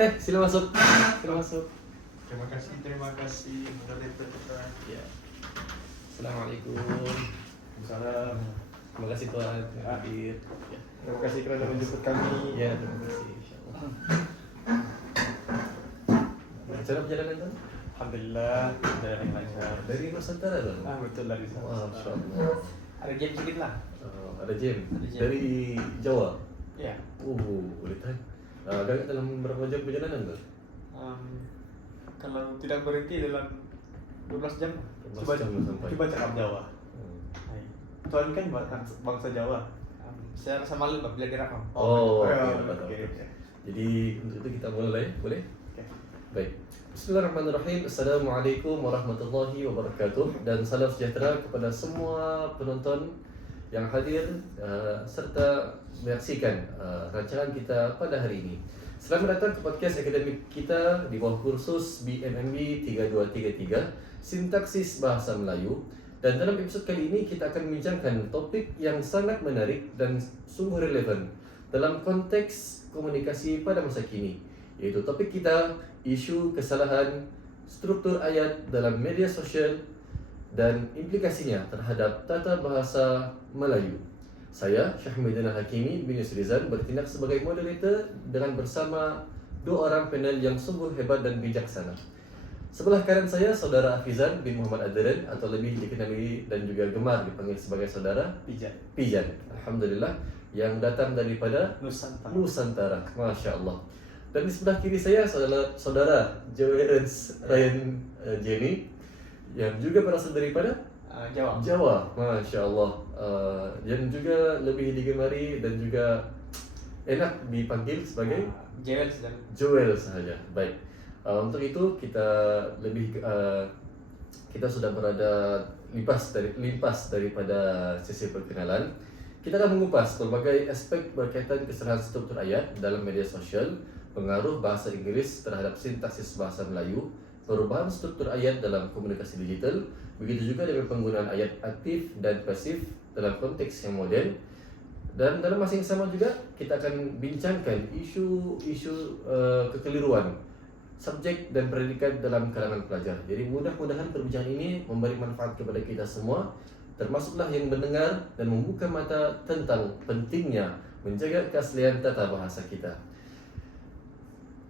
Sila masuk. Sila masuk. Terima kasih moderator kita. Ya. Assalamualaikum. Salam. Terima kasih Tuhan hadir. Ya. Terima kasih kerana menjemput kami. Ya, terima kasih insyaallah. Cara perjalanan Tuan? Alhamdulillah, jalan yang lancar. Dari Nusantara Tuan? Betul dari sana. Masyaallah. Ada game sedikit lah. Ada jam. Ada jam. Dari Jawa. Ya. Boleh tahan. Agak dalam berapa jam perjalanan Tuan? Kalau tidak berhenti dalam 12 jam. 12 jam sampai. Coba cakap Jawa. Hai. Tuan kan bangsa Jawa. Saya rasa malu bila direkam. Oke. Jadi untuk itu kita mulai, boleh? Oke. Baik. Bismillahirrahmanirrahim. Assalamualaikum warahmatullahi wabarakatuh. Dan salam sejahtera kepada semua penonton yang hadir serta menyaksikan rancangan kita pada hari ini. Selamat datang ke podcast akademik kita di bawah kursus BMMB 3233 Sintaksis Bahasa Melayu. Dan dalam episod kali ini kita akan membincangkan topik yang sangat menarik dan sungguh relevan dalam konteks komunikasi pada masa kini, yaitu topik kita isu kesalahan struktur ayat dalam media sosial dan implikasinya terhadap tata bahasa Melayu. Saya Syahmidin Al-Hakimi bin Yusrizan bertindak sebagai moderator dengan bersama dua orang panel yang sungguh hebat dan bijaksana. Sebelah kanan saya Saudara Hafizan bin Muhammad Adren atau lebih dikenali dan juga gemar dipanggil sebagai Saudara Pijan. Alhamdulillah, yang datang daripada Nusantara. Masya Allah. Dan di sebelah kiri saya Saudara Joerens Ryan Jenny yang juga berasal daripada Jawa. Masya Allah. Dan juga lebih digemari dan juga enak dipanggil sebagai Joel sahaja. Baik. Untuk itu kita sudah berada limpas daripada sesi perkenalan. Kita akan mengupas berbagai aspek berkaitan kesalahan struktur ayat dalam media sosial, pengaruh bahasa Inggris terhadap sintaksis bahasa Melayu, perubahan struktur ayat dalam komunikasi digital, begitu juga dengan penggunaan ayat aktif dan pasif dalam konteks yang moden. Dan dalam masa yang sama juga kita akan bincangkan isu kekeliruan subjek dan predikat dalam kalangan pelajar. Jadi mudah-mudahan perbincangan ini memberi manfaat kepada kita semua, termasuklah yang mendengar, dan membuka mata tentang pentingnya menjaga keaslian tata bahasa kita.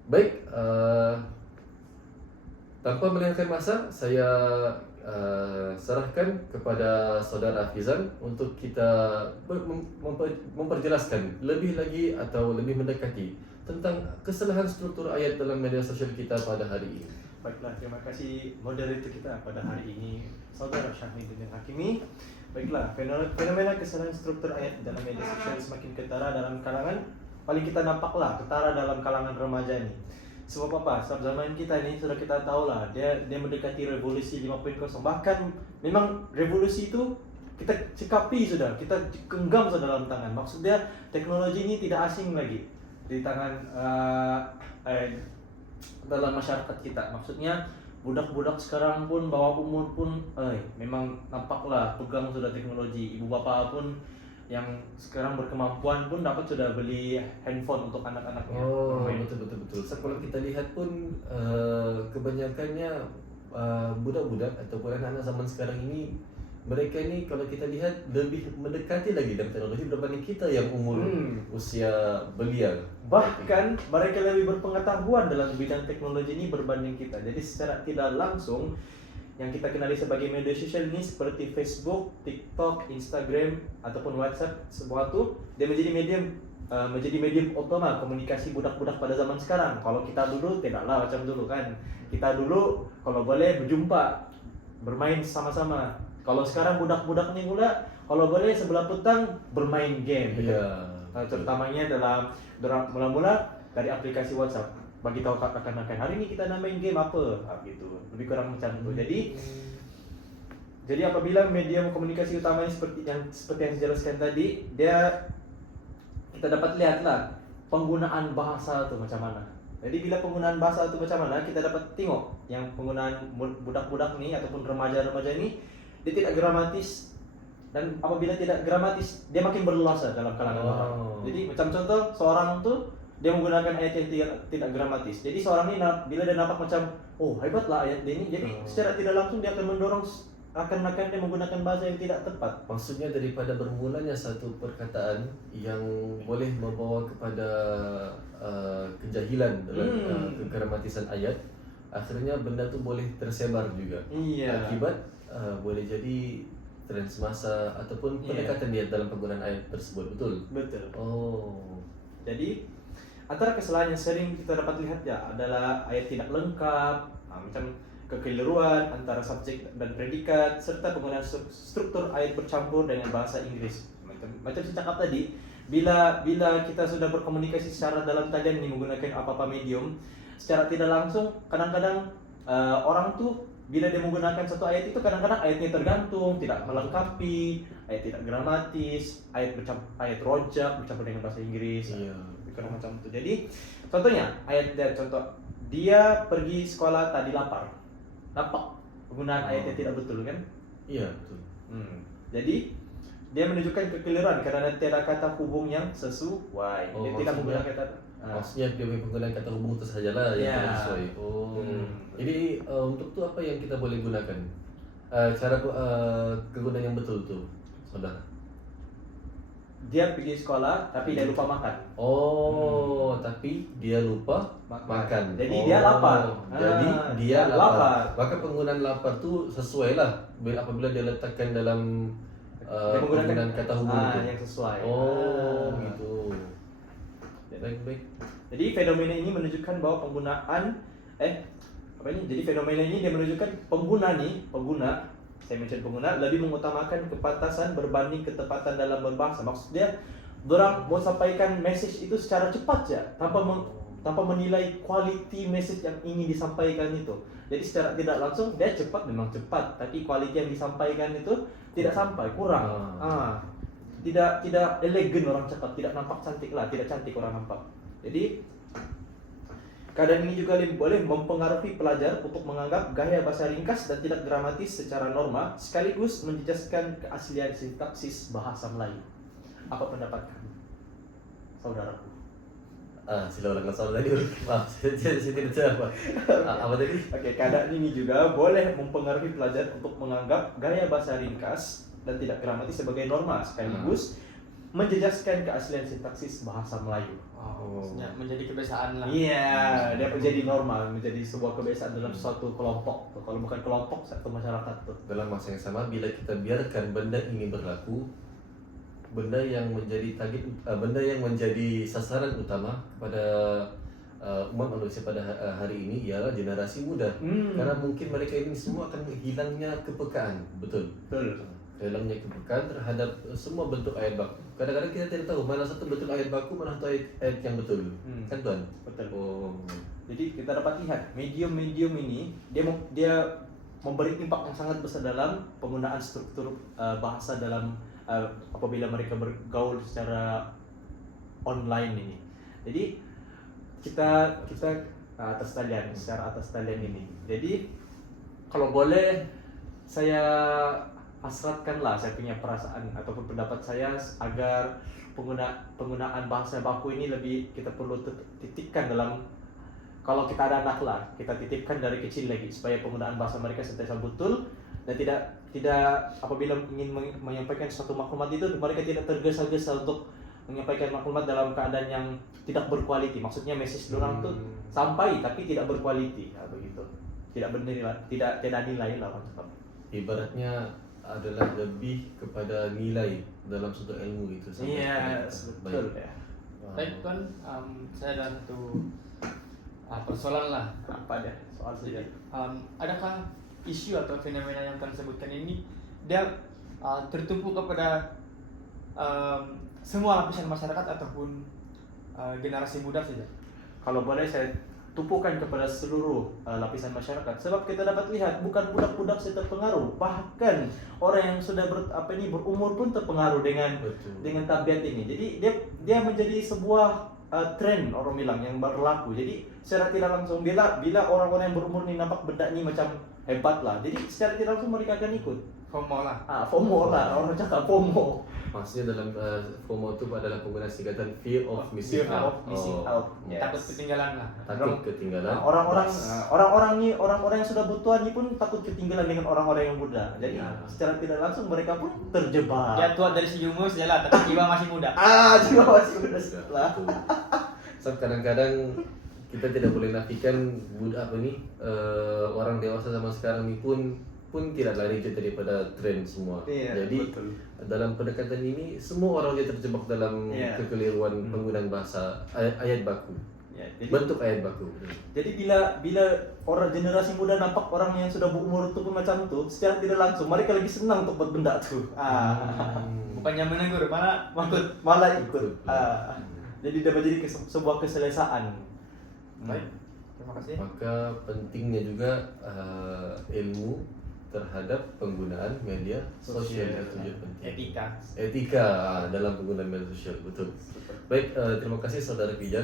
Baik, tanpa melengahkan masa, saya serahkan kepada Saudara Hafizan untuk kita memperjelaskan lebih lagi atau lebih mendekati tentang kesalahan struktur ayat dalam media sosial kita pada hari ini. Baiklah, terima kasih moderator kita pada hari ini, Saudara Syahmidin Al-Hakimi. Baiklah, fenomena kesalahan struktur ayat dalam media sosial semakin ketara dalam kalangan, paling kita nampaklah ketara dalam kalangan remaja ini. Sebab apa? Sebab zaman kita ini sudah kita tahulah dia mendekati revolusi 5.0. Bahkan memang revolusi itu kita cekapi sudah, kita genggam sudah dalam tangan. Maksudnya teknologi ini tidak asing lagi di tangan dalam masyarakat kita. Maksudnya budak-budak sekarang pun, bawah umur pun memang nampaklah pegang sudah teknologi. Ibu bapak pun yang sekarang berkemampuan pun dapat sudah beli handphone untuk anak-anaknya. Betul. Kalau kita lihat pun kebanyakannya budak-budak ataupun anak-anak zaman sekarang ini, mereka ini kalau kita lihat lebih mendekati lagi dengan teknologi berbanding kita yang umur usia belia. Bahkan mereka lebih berpengetahuan dalam bidang teknologi ini berbanding kita. Jadi secara tidak langsung yang kita kenali sebagai media sosial ini seperti Facebook, TikTok, Instagram ataupun WhatsApp, semua itu dia menjadi medium utama komunikasi budak-budak pada zaman sekarang. Kalau kita dulu tidaklah macam dulu kan. Kita dulu kalau boleh berjumpa, bermain sama-sama. Kalau sekarang budak-budak ini pula kalau boleh sebelah petang bermain game. Terutamanya dalam mula-mula dari aplikasi WhatsApp. Bagi tahu akan hari ini kita nak main game apa, gitu. Lebih kurang macam itu. Jadi apabila medium komunikasi utamanya seperti yang saya jelaskan tadi, kita dapat lihatlah penggunaan bahasa itu macam mana. Jadi bila penggunaan bahasa itu macam mana, kita dapat tengok yang penggunaan budak-budak ni ataupun remaja-remaja ni dia tidak gramatis, dan apabila tidak gramatis dia makin berleluasa dalam kalangan orang. Jadi macam contoh seorang tu dia menggunakan ayat yang tidak gramatis. Jadi seorang ini bila dia nampak macam, oh hebatlah ayat ini, jadi secara tidak langsung dia akan mendorong akan dia menggunakan bahasa yang tidak tepat. Maksudnya daripada bermulanya satu perkataan yang boleh membawa kepada kejahilan dalam kegramatisan ayat, akhirnya benda tu boleh tersebar juga. Iya. Akibat boleh jadi tren semasa ataupun pendekatan dia dalam penggunaan ayat tersebut, betul? Betul. Oh. Jadi antara kesalahan yang sering kita dapat lihat ya adalah ayat tidak lengkap, macam kekeliruan antara subjek dan predikat, serta penggunaan struktur ayat bercampur dengan bahasa Inggris. Macam saya cakap tadi, bila kita sudah berkomunikasi secara dalam talian ini menggunakan apa-apa medium, secara tidak langsung kadang-kadang orang tuh bila dia menggunakan satu ayat itu kadang-kadang ayatnya tergantung, tidak melengkapi, ayat tidak gramatis, ayat rojak bercampur dengan bahasa Inggris. Iya. Macam itu. Jadi contohnya dia pergi sekolah tadi lapar. Nampak penggunaan ayatnya tidak betul kan? Iya, betul. Jadi dia menunjukkan kekeliruan karena tidak kata hubung yang sesuai. Dia tidak menggunakan kata maksudnya dia menggunakan kata hubung itu sajalah yang tidak sesuai. Jadi untuk tu apa yang kita boleh gunakan? Cara kegunaan yang betul tu, saudara. Dia pergi sekolah tapi dia lupa makan. Oh, tapi dia lupa makan. Jadi dia lapar. Jadi dia lapar. Maka penggunaan lapar tu sesuai lah apabila dia letakkan dalam dia penggunaan kata hubung itu yang sesuai. Oh, gitu. Baik. Jadi fenomena ini menunjukkan bahwa Jadi fenomena ini dia menunjukkan pengguna, saya mention pengguna lebih mengutamakan kepatasan berbanding ketepatan dalam berbahasa. Maksudnya, orang mau sampaikan message itu secara cepat ya, tanpa menilai quality message yang ingin disampaikan itu. Jadi secara tidak langsung dia cepat, memang cepat, tapi quality yang disampaikan itu tidak sampai, kurang. Tidak elegan orang cakap, tidak nampak cantik lah, tidak cantik orang nampak. Jadi keadaan ini juga boleh mempengaruhi pelajar untuk menganggap gaya bahasa ringkas dan tidak dramatis secara norma, sekaligus menjejaskan keaslian sintaksis bahasa Melayu. Apa pendapat kamu, saudaraku? Sila ulang soal tadi. Maaf, saya tidak tahu apa tadi. Oke, keadaan ini juga boleh mempengaruhi pelajar untuk menganggap gaya bahasa ringkas dan tidak gramatis sebagai norma, sekaligus menjejaskan keaslian sintaksis bahasa Melayu. Maksudnya menjadi kebiasaan lah. Iya, dia menjadi normal, menjadi sebuah kebiasaan dalam suatu kelompok. Kalau bukan kelompok, satu masyarakat tuh. Dalam masa yang sama, bila kita biarkan benda ini berlaku, benda yang menjadi target, benda yang menjadi sasaran utama kepada umat manusia pada hari ini ialah generasi muda. Karena mungkin mereka ini semua akan hilangnya kepekaan, betul. Hilangnya kepekaan terhadap semua bentuk ayat baku. Kadang-kadang kita tidak tahu mana satu betul ayat baku, mana satu ayat yang betul. Kan Tuan? Betul. Oh. Jadi kita dapat lihat medium-medium ini dia memberi impak yang sangat besar dalam penggunaan struktur bahasa dalam apabila mereka bergaul secara online ini. Jadi kita atas talian ini. Jadi kalau boleh saya hasratkanlah saya punya perasaan ataupun pendapat saya agar penggunaan bahasa baku ini lebih kita perlu titipkan dalam, kalau kita ada anak lah, kita titipkan dari kecil lagi supaya penggunaan bahasa mereka sentiasa betul dan tidak apabila ingin menyampaikan suatu maklumat itu mereka tidak tergesa-gesa untuk menyampaikan maklumat dalam keadaan yang tidak berkualiti. Maksudnya message orang tuh sampai tapi tidak berkualiti, begitu. Tidak bernilai, tidak nilai lah orang cakap. Ibaratnya adalah lebih kepada nilai dalam suatu ilmu itu. Iya, betul ya. Baik Tuan, saya ada satu persoalan lah. Apa dia? Soal saja. Adakah isu atau fenomena yang Tuan sebutkan ini dia tertumpu kepada semua lapisan masyarakat ataupun generasi muda saja? Kalau boleh saya tumpukan kepada seluruh lapisan masyarakat, sebab kita dapat lihat bukan budak-budak saja terpengaruh, bahkan orang yang sudah berumur pun terpengaruh dengan tabiat ini. Jadi dia menjadi sebuah tren orang bilang yang berlaku. Jadi secara tidak langsung bila orang-orang yang berumur ini nampak benda ini macam hebat lah. Jadi secara tidak langsung mereka akan ikut. FOMO lah. FOMO lah, orang cakap FOMO. Maksudnya dalam FOMO itu adalah penggunaan singkatan fear of missing Fear out. of missing out. Yes. Takut ketinggalan lah. Takut ketinggalan. Orang-orang yang sudah bertua ni pun takut ketinggalan dengan orang-orang yang muda. Jadi secara tidak langsung mereka pun terjebak. Dia tua dari segi umur lah, tapi jiwa masih muda. Jiwa masih muda setelah. So kadang-kadang kita tidak boleh nafikan orang dewasa zaman sekarang ni pun tidak lari jauh daripada tren semua. Jadi betul. dalam pendekatan ini semua orang dia terjebak dalam kekeliruan penggunaan bahasa ayat baku. Bentuk ayat baku. Jadi bila orang generasi muda nampak orang yang sudah berumur itu pun macam tu, secara tidak langsung mereka lagi senang untuk buat benda tu. Bukannya menegur, malah ikut. Jadi dia menjadi sebuah keselesaan. Baik, terima kasih. Maka pentingnya juga ilmu terhadap penggunaan media sosial itu juga penting. Etika dalam penggunaan media sosial, betul. Baik, terima kasih saudara Pijan.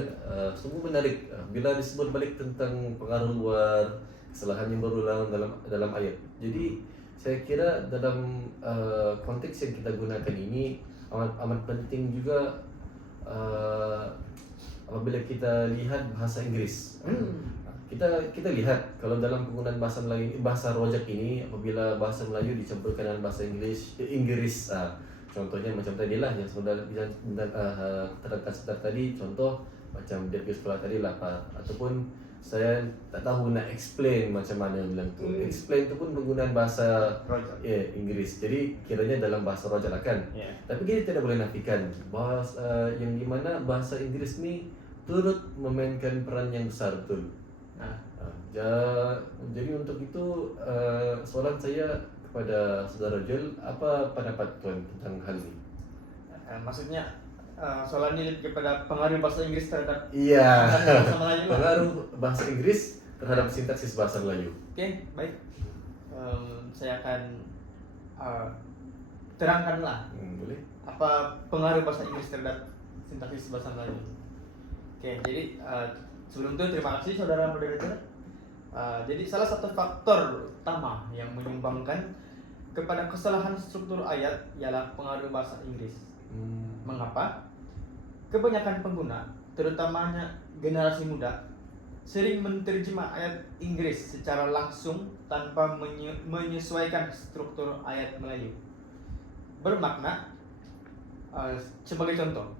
Sungguh menarik bila disebut balik tentang pengaruh luar, kesalahan yang berulang dalam ayat. Jadi saya kira dalam konteks yang kita gunakan ini amat penting juga apabila kita lihat bahasa Inggris. Kita lihat kalau dalam penggunaan bahasa rojak ini, apabila bahasa Melayu dicampurkan dengan bahasa Inggris, contohnya macam tadi lah yang saudara bisa terangkan sebentar tadi, contoh macam dia pergi sekolah tadi lah, ataupun saya tak tahu nak explain macam mana bilang tu. Explain tu pun penggunaan bahasa Inggris. Jadi kiranya dalam bahasa rojak lah kan. Tapi kita tidak boleh nafikan bahasa yang dimana bahasa Inggris ni turut memainkan peran yang besar, betul. Jadi untuk itu soalan saya kepada saudara Joel, apa pendapat tuan tentang hal ini? Maksudnya soalan ini kepada pengaruh bahasa Inggris terhadap bahasa Melayu. Pengaruh bahasa Inggris terhadap sintaksis bahasa Melayu. Oke, baik. Saya akan terangkanlah boleh. apa pengaruh bahasa Inggris terhadap sintaksis bahasa Melayu. Oke, jadi sebelum itu terima kasih saudara moderator. Jadi salah satu faktor utama yang menyumbangkan kepada kesalahan struktur ayat ialah pengaruh bahasa Inggris. Mengapa? Kebanyakan pengguna, terutamanya generasi muda, sering menerjemah ayat Inggris secara langsung tanpa menyesuaikan struktur ayat Melayu. Bermakna, sebagai contoh,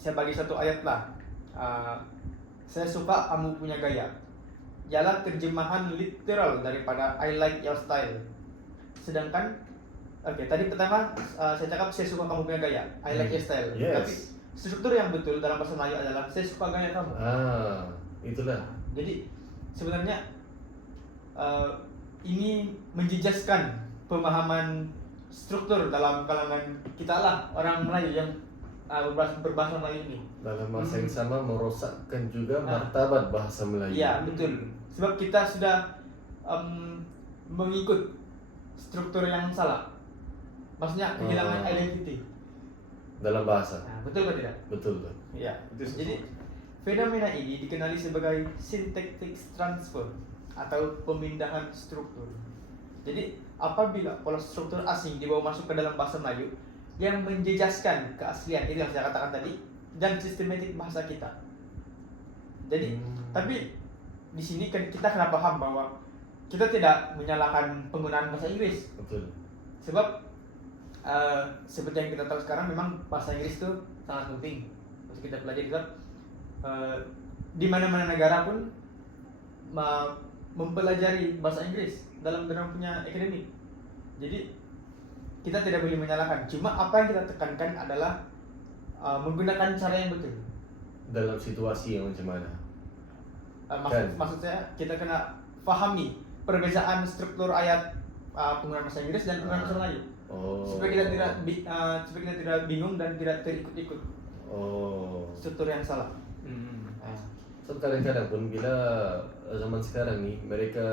saya bagi satu ayat lah. Saya suka kamu punya gaya. Ialah terjemahan literal daripada I like your style. Sedangkan tadi pertama saya cakap saya suka kamu punya gaya, I like your style. Tapi struktur yang betul dalam bahasa Melayu adalah saya suka gaya kamu. Itulah. Jadi sebenarnya ini menjejaskan pemahaman struktur dalam kalangan kita lah, orang Melayu yang berbahasa Melayu ini. Dalam masa yang sama merosakkan juga martabat bahasa Melayu. Iya, betul. Sebab kita sudah mengikut struktur yang salah. Maksudnya kehilangan identity dalam bahasa. Betul atau tidak? Betul tuh. Iya. Jadi fenomena ini dikenali sebagai syntactic transfer atau pemindahan struktur. Jadi apabila pola struktur asing dibawa masuk ke dalam bahasa Melayu yang menjejaskan keaslian, itu yang saya katakan tadi, dan sistematik bahasa kita. Jadi tapi di sini kita kena paham bahwa kita tidak menyalahkan penggunaan bahasa Inggris. Betul. Sebab seperti yang kita tahu sekarang, memang bahasa Inggris itu sangat penting untuk kita pelajari. Sebab di mana-mana negara pun mempelajari bahasa Inggris dalam punya akademik. Jadi kita tidak boleh menyalahkan. Cuma apa yang kita tekankan adalah menggunakan cara yang betul. Dalam situasi yang macam mana? Maksud saya kita kena pahami perbezaan struktur ayat penggunaan bahasa Inggris dan penggunaan bahasa Melayu. Supaya kita tidak bingung dan tidak terikut-ikut struktur yang salah. So kadang-kadang pun bila zaman sekarang ni mereka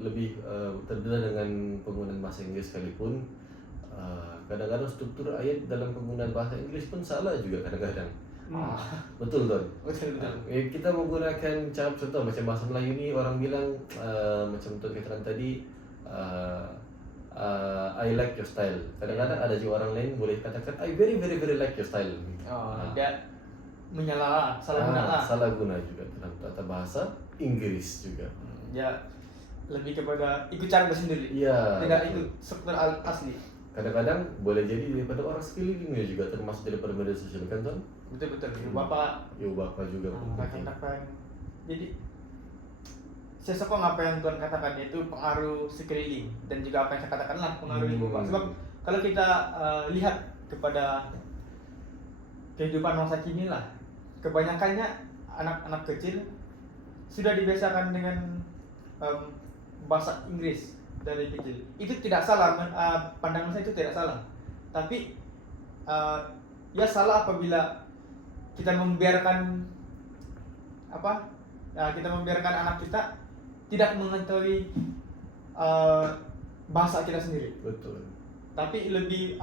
lebih terdedah dengan penggunaan bahasa Inggris sekalipun, kadang-kadang struktur ayat dalam penggunaan bahasa Inggris pun salah juga kadang-kadang. Betul Ton. Betul. Kita menggunakan cara contoh macam bahasa Melayu ni orang bilang macam Ton katakan tadi I like your style. Kadang-kadang ada juga orang lain boleh katakan I very very very like your style. Dia salah guna lah. Salah guna juga dalam tata bahasa Inggris juga. Ya lebih kepada ikut cara dia sendiri. Iya. Tidak ikut struktur asli. Kadang-kadang boleh jadi daripada orang sekelilingnya juga termasuk daripada media sosial kan Ton? Betul. Ibu bapak, Ibu bapak juga mungkin. kakak. Jadi saya sokong apa yang Tuhan katakan, yaitu pengaruh sekeliling dan juga apa yang saya katakan lah pengaruh ibu bapak. Sebab kalau kita lihat kepada kehidupan masa kini lah, kebanyakannya anak-anak kecil sudah dibiasakan dengan bahasa Inggris dari kecil. Itu tidak salah, pandangan saya itu tidak salah. Tapi ya salah apabila kita membiarkan kita membiarkan anak kita tidak mengetahui bahasa kita sendiri. Betul. Tapi lebih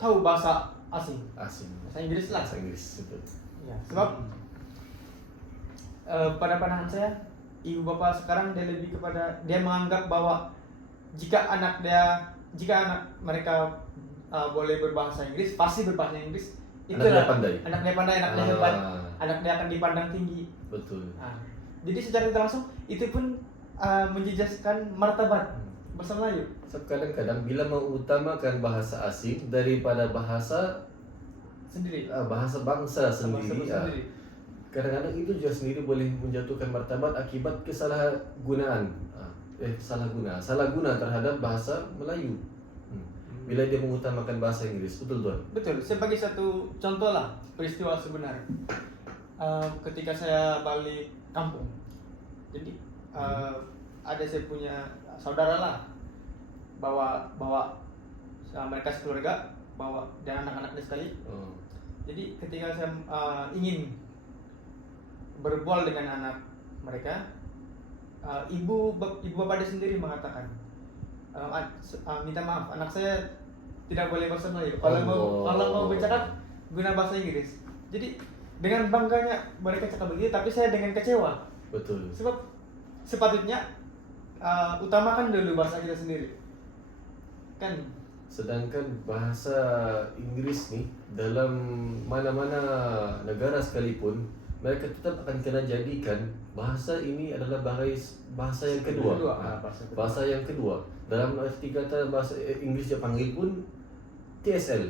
tahu bahasa asing. Bahasa Inggris lah. Bahasa Inggris betul. Ya, sebab pada pandangan saya, ibu bapak sekarang dia lebih kepada dia menganggap bahwa jika anak mereka boleh berbahasa Inggris, pasti berbahasa Inggris. Anaknya pandai. Anaknya hebat. Anaknya akan dipandang tinggi. Betul. Jadi secara tidak langsung itu pun menjejaskan martabat bahasa Melayu. Sebab kadang-kadang bila mengutamakan bahasa asing daripada bahasa Sendiri. Bahasa bangsa sendiri, sendiri. kadang-kadang itu juga sendiri boleh menjatuhkan martabat akibat salah guna terhadap bahasa Melayu. Bila dia mengutamakan bahasa Inggris, betul Tuan? Betul. Sebagai satu contoh lah peristiwa sebenar. Ketika saya balik kampung, jadi ada saya punya saudara lah, bawa mereka sekeluarga, bawa dan anak-anaknya sekali. Jadi ketika saya ingin berbual dengan anak mereka, ibu bapak dia sendiri mengatakan, minta maaf, anak saya tidak boleh bahasa Melayu. Kalau mau bercakap guna bahasa Inggris. Jadi dengan bangganya mereka cakap begitu, tapi saya dengan kecewa. Betul. Sebab sepatutnya utamakan dulu bahasa kita sendiri, kan? Sedangkan bahasa Inggris nih dalam mana-mana negara sekalipun mereka tetap akan kena jadikan bahasa ini adalah bahasa yang kedua. Bahasa yang kedua. Dalam arti kata bahasa Inggris dia panggil pun TSL.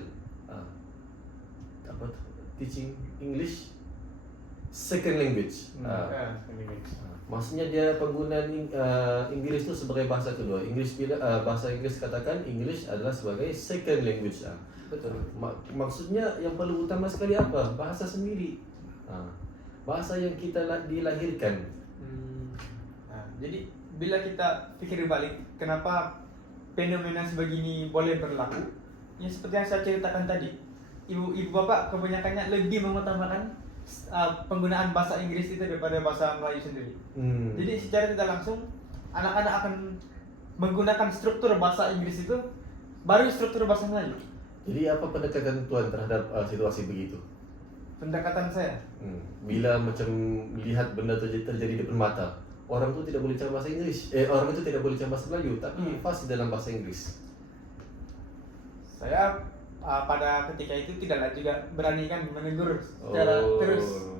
Teaching English Second Language. Maksudnya dia penggunaan Inggris itu sebagai bahasa kedua. Bahasa Inggris katakan English adalah sebagai second language. Betul. Maksudnya yang perlu utama sekali apa? Bahasa sendiri. Bahasa yang kita dilahirkan. Jadi bila kita pikir balik, kenapa fenomena sebegini boleh berlaku? Ya seperti yang saya ceritakan tadi, ibu bapak kebanyakannya lebih mengutamakan penggunaan bahasa Inggris itu daripada bahasa Melayu sendiri. Jadi secara tidak langsung anak-anak akan menggunakan struktur bahasa Inggris itu baru struktur bahasa Melayu. Jadi apa pendekatan Tuan terhadap situasi begitu? Pendekatan saya, bila macam melihat benda terjadi di depan mata, orang itu tidak boleh cakap bahasa Inggris. Orang itu tidak boleh cakap bahasa Melayu, tapi fasih dalam bahasa Inggris. Saya pada ketika itu tidaklah juga berani kan menegur secara terus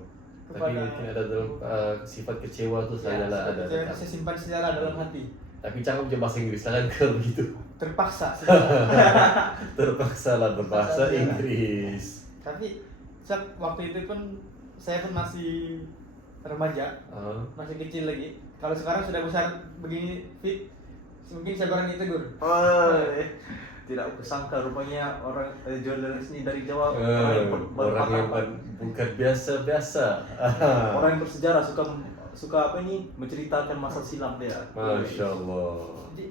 tapi mungkin ada dalam sifat kecewa tu saya ada. Saya simpan secara dalam hati. Tapi cakap je bahasa Inggris lah kan kalau begitu. Terpaksa. Terpaksa lah berbahasa Inggris. Tapi waktu itu pun saya pun masih remaja, masih kecil lagi. Kalau sekarang sudah besar begini fit, mungkin saya berani tegur. Tidak kusangka rupanya orang jurnalis ini dari Jawa, orang yang bukan biasa-biasa. Orang yang bersejarah suka menceritakan masa silam dia. Masya Allah. Jadi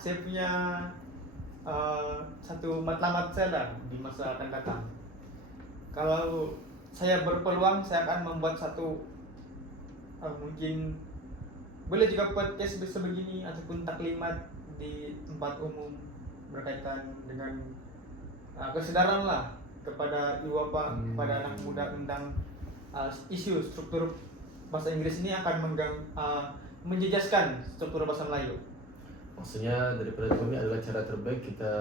saya punya satu matlamat saya lah di masa akan datang. Kalau saya berpeluang, saya akan membuat satu mungkin boleh juga podcast sebegini ataupun taklimat di tempat umum berkaitan dengan kesadaran lah kepada IWAPA, kepada anak muda tentang isu struktur bahasa Inggris ini akan menjejaskan struktur bahasa Melayu. Maksudnya daripada ini adalah cara terbaik kita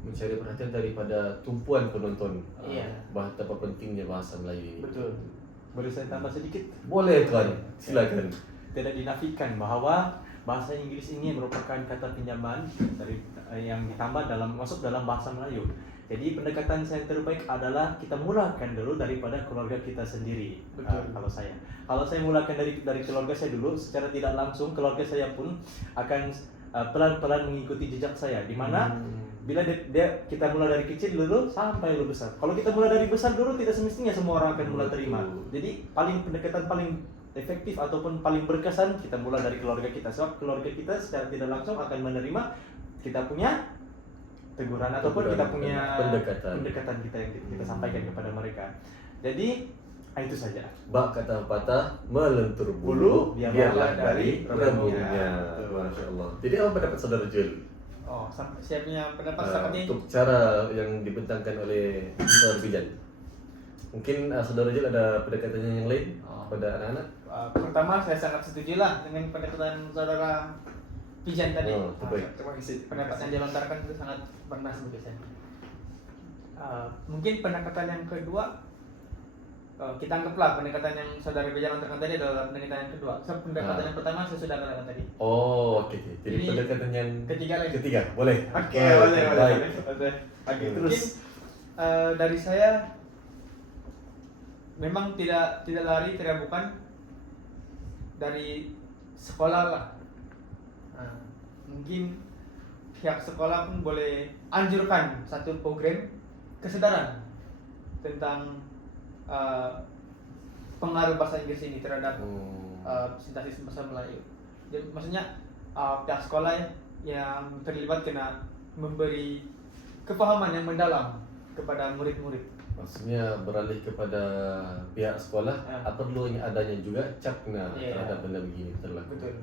mencari perhatian daripada tumpuan penonton. Iya. Betapa pentingnya bahasa Melayu ini. Betul. Boleh saya tambah sedikit? Boleh tuan, silakan. Tidak dinafikan bahwa bahasa Inggris ini merupakan kata pinjaman dari yang ditambah masuk dalam bahasa Melayu. Jadi pendekatan saya yang terbaik adalah kita mulakan dulu daripada keluarga kita sendiri. Betul. Kalau saya mulakan dari keluarga saya dulu, secara tidak langsung keluarga saya pun akan pelan-pelan mengikuti jejak saya. Di mana bila kita mulai dari kecil dulu sampai lu besar. Kalau kita mulai dari besar dulu, tidak semestinya semua orang akan mulai terima. Jadi pendekatan paling efektif ataupun paling berkesan kita mulai dari keluarga kita. Sebab keluarga kita secara tidak langsung akan menerima kita punya teguran ataupun kita punya pendekatan kita yang kita sampaikan kepada mereka. Jadi itu saja. Bak kata patah melentur bulu biarlah dari rambutnya. Masya Allah. Jadi apa pendapat saudara Jul? Oh, siapnya pendapat seperti untuk cara yang dibentangkan oleh saudara Pijan. Mungkin saudara Jul ada pendekatannya yang lain kepada anak-anak? Pertama saya sangat setuju lah dengan pendekatan saudara Pijan tadi. Terima kasih. Pendapat yang dilontarkan itu sangat bernas bagi saya. Mungkin pendekatan yang kedua, kita anggaplah pendekatan yang saudara Pijan lontarkan tadi adalah pendekatan yang kedua. So, pendekatan yang pertama saya sudah katakan tadi. Oh, oke. Jadi pendekatan yang ketiga, boleh. Oke, boleh. Oke, terus dari saya memang tidak lari, tidak bukan dari sekolah lah. Mungkin pihak sekolah pun boleh anjurkan satu program kesadaran tentang pengaruh bahasa Inggris ini terhadap sintaksis bahasa Melayu. Jadi maksudnya pihak sekolah yang terlibat kena memberi kepahaman yang mendalam kepada murid-murid. Maksudnya beralih kepada pihak sekolah, perlunya adanya juga capna terhadap benda begini terlaku. Betul.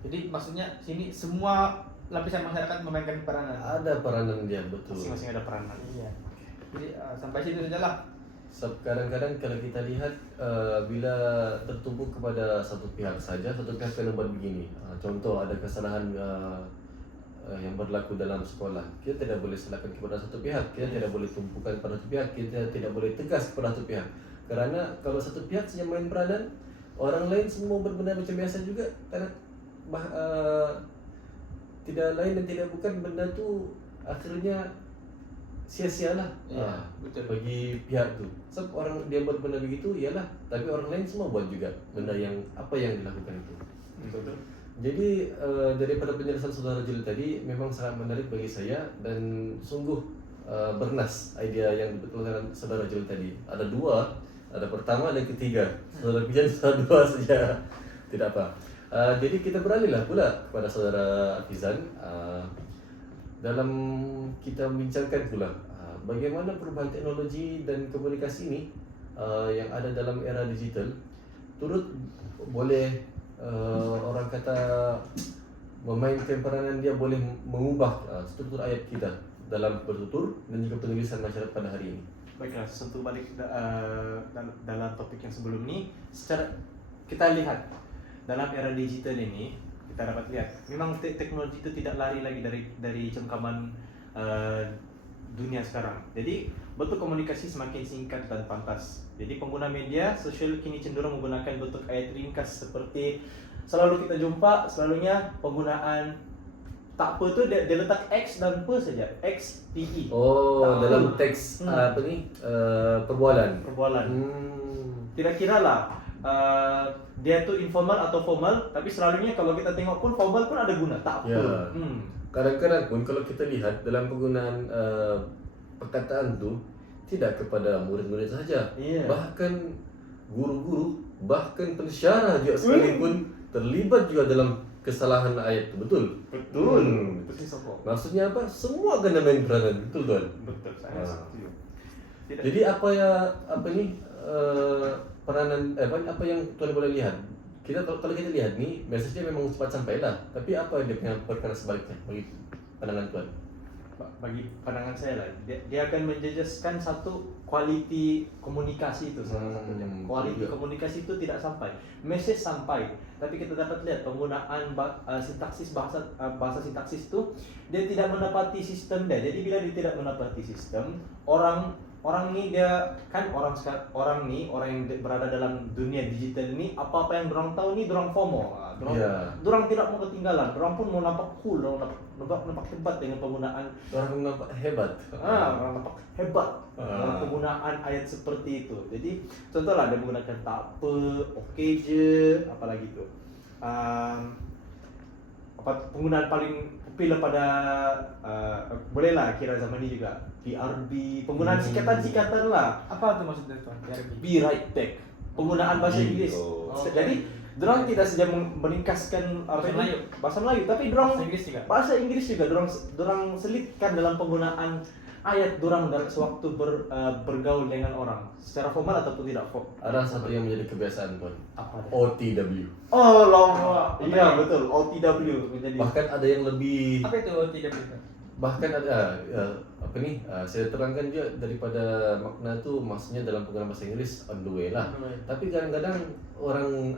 Jadi maksudnya sini semua lapisan masyarakat memainkan peranan. Ada peranan dia, betul. Masing-masing ada peranan. Iya. Jadi sampai situ saja lah. Kadang-kadang kalau kita lihat bila tertumpu kepada satu pihak saja, satu pihak akan membuat begini. Contoh ada kesalahan yang berlaku dalam sekolah, kita tidak boleh salahkan kepada satu pihak, kita tidak boleh tumpukan pada satu pihak, kita tidak boleh tegas kepada satu pihak. Kerana kalau satu pihak saja main peranan, orang lain semua berbenda macam biasa juga, karena tidak lain dan tidak bukan benda tu akhirnya sia-sialah betul. bagi pihak tu. Sebab orang dia buat benda begitu ialah, tapi orang lain semua buat juga benda yang apa yang dilakukan itu. Betul. Jadi daripada penjelasan saudara Jul tadi memang sangat menarik bagi saya dan sungguh bernas idea yang dibetulkan saudara Jul tadi. Ada dua, ada pertama dan ketiga. Saudara Pijan saudara dua saja, tidak apa. Jadi kita beralihlah pula kepada saudara Afizan dalam kita membincangkan pula bagaimana perubahan teknologi dan komunikasi ini yang ada dalam era digital turut boleh orang kata memainkan peranan, dia boleh mengubah struktur ayat kita dalam bertutur dan juga penulisan masyarakat pada hari ini. Baiklah, sentuh balik dalam topik yang sebelum ini, secara kita lihat dalam era digital ini kita dapat lihat memang teknologi itu tidak lari lagi dari cengkaman dunia sekarang. Jadi bentuk komunikasi semakin singkat dan pantas. Jadi pengguna media sosial kini cenderung menggunakan bentuk ayat ringkas seperti selalu kita jumpa selalunya penggunaan tak pe tu dia letak X dan pe saja. X, PE. Dalam teks apa ni? Perbualan. Kira-kira lah dia tu informal atau formal, tapi selalunya kalau kita tengok pun formal pun ada guna tak pe. Kadang-kadang pun kalau kita lihat dalam penggunaan perkataan tu tidak kepada murid-murid sahaja, bahkan guru-guru, bahkan pensyarah juga sekalipun terlibat juga dalam kesalahan ayat tu. Betul? Betul. Maksudnya apa? Semua kena main peranan. Betul tuan? Betul, saya setuju. Jadi peranan apa yang tuan boleh lihat? Kalau kita lihat ni, mesejnya memang cepat sampai lah. Tapi apa dia punya perkara sebaliknya bagi pandangan tuan? bagi pandangan saya lah, dia akan menjejaskan satu quality komunikasi itu salah satunya. Quality komunikasi itu tidak sampai, message sampai, tapi kita dapat lihat penggunaan sintaksis bahasa sintaksis itu dia tidak menepati sistem dia. Jadi bila dia tidak menepati sistem, orang ini dia kan orang yang berada dalam dunia digital ini, apa yang dorang tahu nih dorang FOMO. Dorang tidak mau ketinggalan, dorang pun mau nampak cool, nampak hebat dengan penggunaan. Orang nampak hebat. Orang nampak hebat dalam penggunaan ayat seperti itu. Jadi contohlah dia menggunakan tak apa, oke je, apalagi itu. Penggunaan paling populer pada bolehlah kira zaman ini juga BRB, penggunaan singkatan-singkatan lah. Apa tuh maksudnya tuh? Be right back. Penggunaan bahasa Inggris. Jadi dorang tidak saja meningkaskan bahasa Melayu, tapi dorang bahasa Inggris juga dorang selipkan dalam penggunaan ayat dorang sewaktu bergaul dengan orang secara formal ataupun tidak formal. Ada satu yang menjadi kebiasaan pun. Apa? OTW. Oh lama. Iya betul, OTW menjadi. Bahkan ada yang lebih. Apa itu OTW? Bahkan ada saya terangkan juga daripada makna tuh, maksudnya dalam penggunaan bahasa Inggris on the way lah. Tapi kadang-kadang orang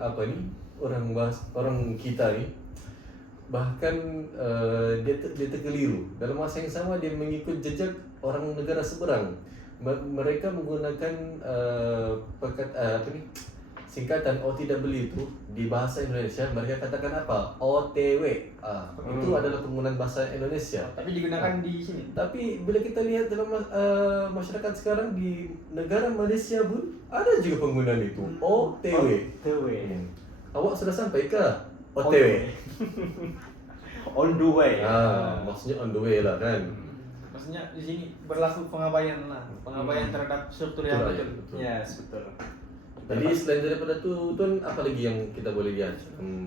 orang kita nih bahkan dia terkeliru. Dalam masa yang sama dia mengikut jejak orang negara seberang. Mereka menggunakan singkatan OTW itu di bahasa Indonesia. Mereka katakan apa? OTW. Itu adalah penggunaan bahasa Indonesia. Tapi digunakan di sini. Tapi bila kita lihat dalam masyarakat sekarang di negara Malaysia pun ada juga penggunaan itu. OTW. Awak sudah sampai ke OTW? On the way. Maksudnya on the way lah kan. Maksudnya di sini berlaku pengabaian terhadap struktur yang betul. Yes, betul. Jadi selain daripada itu, Tuan, apa lagi yang kita boleh lihat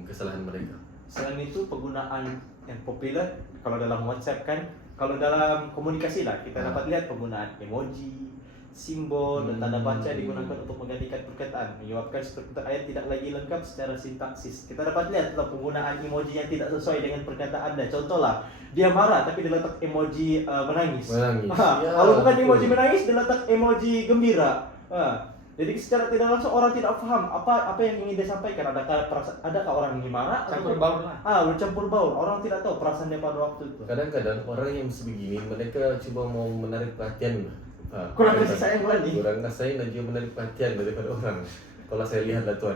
kesalahan mereka? Selain itu penggunaan yang populer kalau dalam WhatsApp kan, kalau dalam komunikasi lah kita dapat lihat penggunaan emoji, simbol dan tanda baca digunakan untuk menggantikan perkataan, menyebabkan struktur ayat tidak lagi lengkap secara sintaksis. Kita dapat lihat penggunaan emoji yang tidak sesuai dengan perkataan Anda. Contoh lah, dia marah tapi dia letak emoji menangis. Kalau bukan emoji menangis, dia letak emoji gembira. Jadi secara tidak langsung orang tidak paham apa yang ingin dia sampaikan. Adakah orang ini marah? Campur baur lah. Bercampur baur. Orang tidak tahu perasaan dia pada waktu itu. Kadang-kadang orang yang sebegini mereka cuba mau menarik perhatian. Kurang kasih sayang lagi. Kurang kasih sayang dan juga menarik perhatian daripada orang. Kalau saya lihat lah Tuan.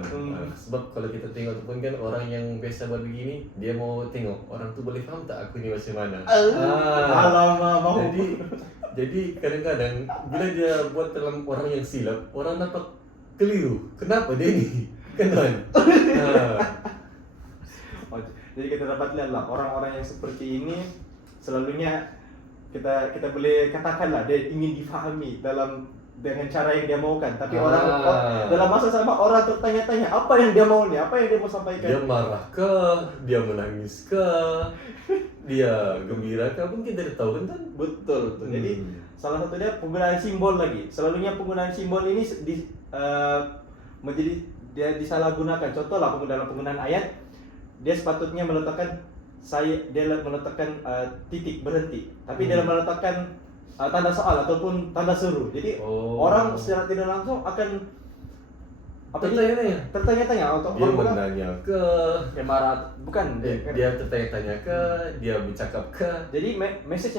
Sebab kalau kita tengok pun kan orang yang biasa buat begini, dia mau tengok orang tu boleh faham tak aku ni macam mana. Alamak mau. Jadi kadang-kadang bila dia buat dalam orang yang silap, orang nampak keliru. Kenapa dia ni? Kan Tuan? Jadi kita dapat lihat lah orang-orang yang seperti ini selalunya kita boleh katakan lah dia ingin difahami dengan cara yang dia maukan, tapi orang dalam masa sama orang tertanya-tanya apa yang dia mau nih, apa yang dia mau sampaikan. Dia marah ke, dia menangis ke, dia gembira ke, mungkin kita tidak tahu kan? Betul. Jadi salah satunya penggunaan simbol lagi. Selalunya penggunaan simbol ini menjadi dia disalahgunakan. Contoh lah penggunaan ayat, dia sepatutnya meletakkan titik berhenti, tapi dia meletakkan tanda soal ataupun tanda seru. Jadi orang secara tidak langsung akan tertanya-tanya untuk dia menanya ke, dia marah, bukan dia tertanya-tanya ke, dia bercakap ke. Jadi message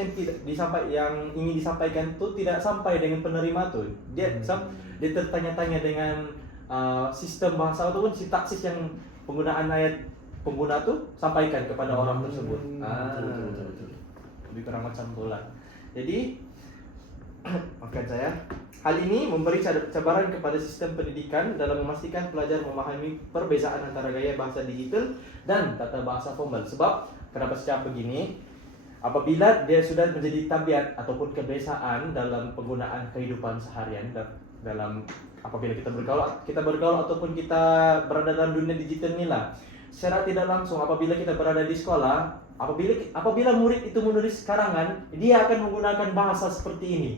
yang ingin disampaikan itu tidak sampai dengan penerima tuh. Dia tertanya-tanya dengan sistem bahasa ataupun sintaksis yang penggunaan ayat pengguna tuh sampaikan kepada orang tersebut. Betul. Lebih kurang macam bola. Jadi maksud saya, hal ini memberi cabaran kepada sistem pendidikan dalam memastikan pelajar memahami perbezaan antara gaya bahasa digital dan tata bahasa formal. Sebab kenapa saya begini? Apabila dia sudah menjadi tabiat ataupun kebiasaan dalam penggunaan kehidupan seharian dalam apabila kita bergaul ataupun kita berada dalam dunia digital ini lah, secara tidak langsung apabila kita berada di sekolah, apabila murid itu menulis karangan, dia akan menggunakan bahasa seperti ini.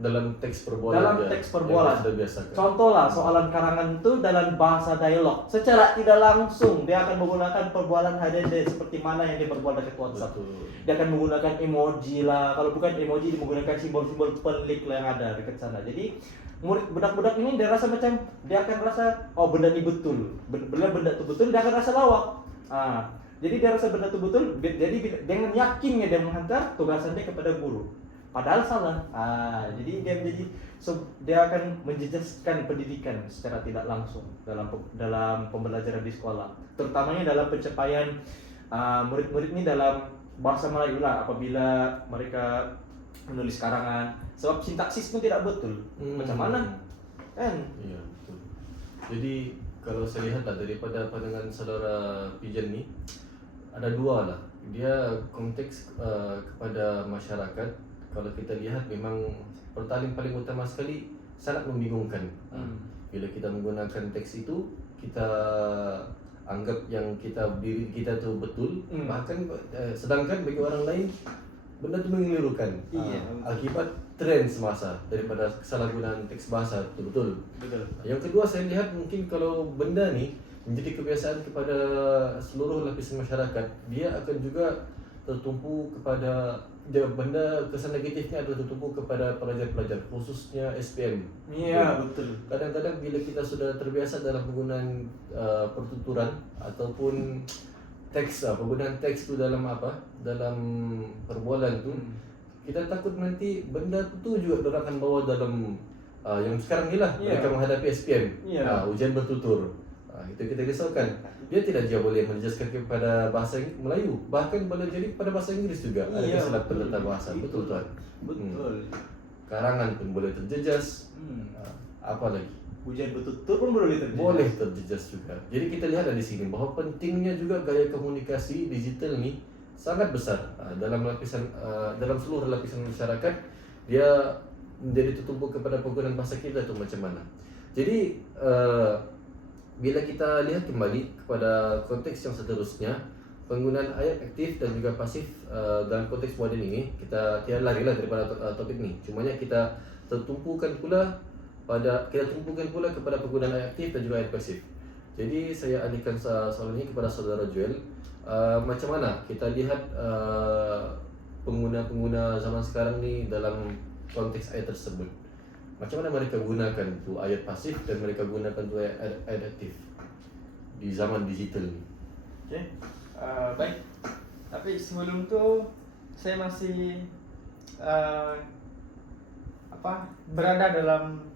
dalam teks perbualan. Dalam dia, teks perbualan. yang sudah biasa. Contoh lah soalan karangan itu dalam bahasa dialog. Secara tidak langsung dia akan menggunakan perbualan HDD seperti mana yang dia berbual dekat WhatsApp. Betul. Dia akan menggunakan emoji lah. Kalau bukan emoji, dia menggunakan simbol-simbol pelik lah yang ada dekat sana. Jadi budak-budak ini dia rasa macam dia akan rasa oh benda ini betul. Benda itu betul, dia akan rasa lawak. Jadi dia rasa benda itu betul. Jadi dengan yakinnya dia menghantar tugasan dia kepada guru. Padahal salah. Jadi dia akan menjejaskan pendidikan secara tidak langsung dalam pembelajaran di sekolah. Terutamanya dalam pencapaian murid-murid ini dalam bahasa Melayu lah apabila mereka menulis karangan. Sebab sintaksis pun tidak betul. Macam mana? Kan? Iya, betul. Jadi kalau saya lihat lah daripada pandangan saudara Pijan ni ada dua lah. Dia konteks kepada masyarakat. Kalau kita lihat memang paling utama sekali sangat membingungkan. Bila kita menggunakan teks itu, kita anggap yang diri kita tu betul, bahkan sedangkan bagi orang lain benda itu mengelirukan. Akibat tren semasa daripada kesalahgunaan teks bahasa itu betul. Yang kedua saya lihat mungkin kalau benda ni menjadi kebiasaan kepada seluruh lapisan masyarakat, dia akan juga tertumpu kepada benda kesan negatifnya adalah tertumpu kepada pelajar-pelajar khususnya SPM. Betul. Kadang-kadang bila kita sudah terbiasa dalam penggunaan pertuturan ataupun penggunaan teks itu dalam perbualan tu, kita takut nanti benda itu juga orang akan bawa dalam yang sekarang ni lah mereka menghadapi SPM, ujian bertutur. Itu kita risaukan. Dia tidak dia boleh menjelaskan kepada bahasa Melayu, bahkan boleh jadi pada bahasa Inggris juga. Ada kesalahan penata bahasa. Betul tuan. Betul. Karangan pun boleh terjejas. Apa lagi? Ujian bertutur pun boleh terjejas. Boleh terjejas juga. Jadi kita lihat di sini bahawa pentingnya juga gaya komunikasi digital ni sangat besar dalam seluruh lapisan masyarakat. Dia menjadi tertumpu kepada penggunaan bahasa kita tu macam mana. Jadi bila kita lihat kembali kepada konteks yang seterusnya, penggunaan ayat aktif dan juga pasif dalam konteks moden ini, kita tiada lari lah daripada topik ni. Cumanya kita tumpukan pula kepada penggunaan ayat aktif dan juga ayat pasif. Jadi saya alihkan soalan ini kepada saudara Joel. Macam mana kita lihat pengguna-pengguna zaman sekarang ni dalam konteks ayat tersebut? Macam mana mereka gunakan tu ayat pasif dan mereka gunakan tu ayat aktif di zaman digital ni? Okay. Baik. Tapi sebelum tu saya masih berada dalam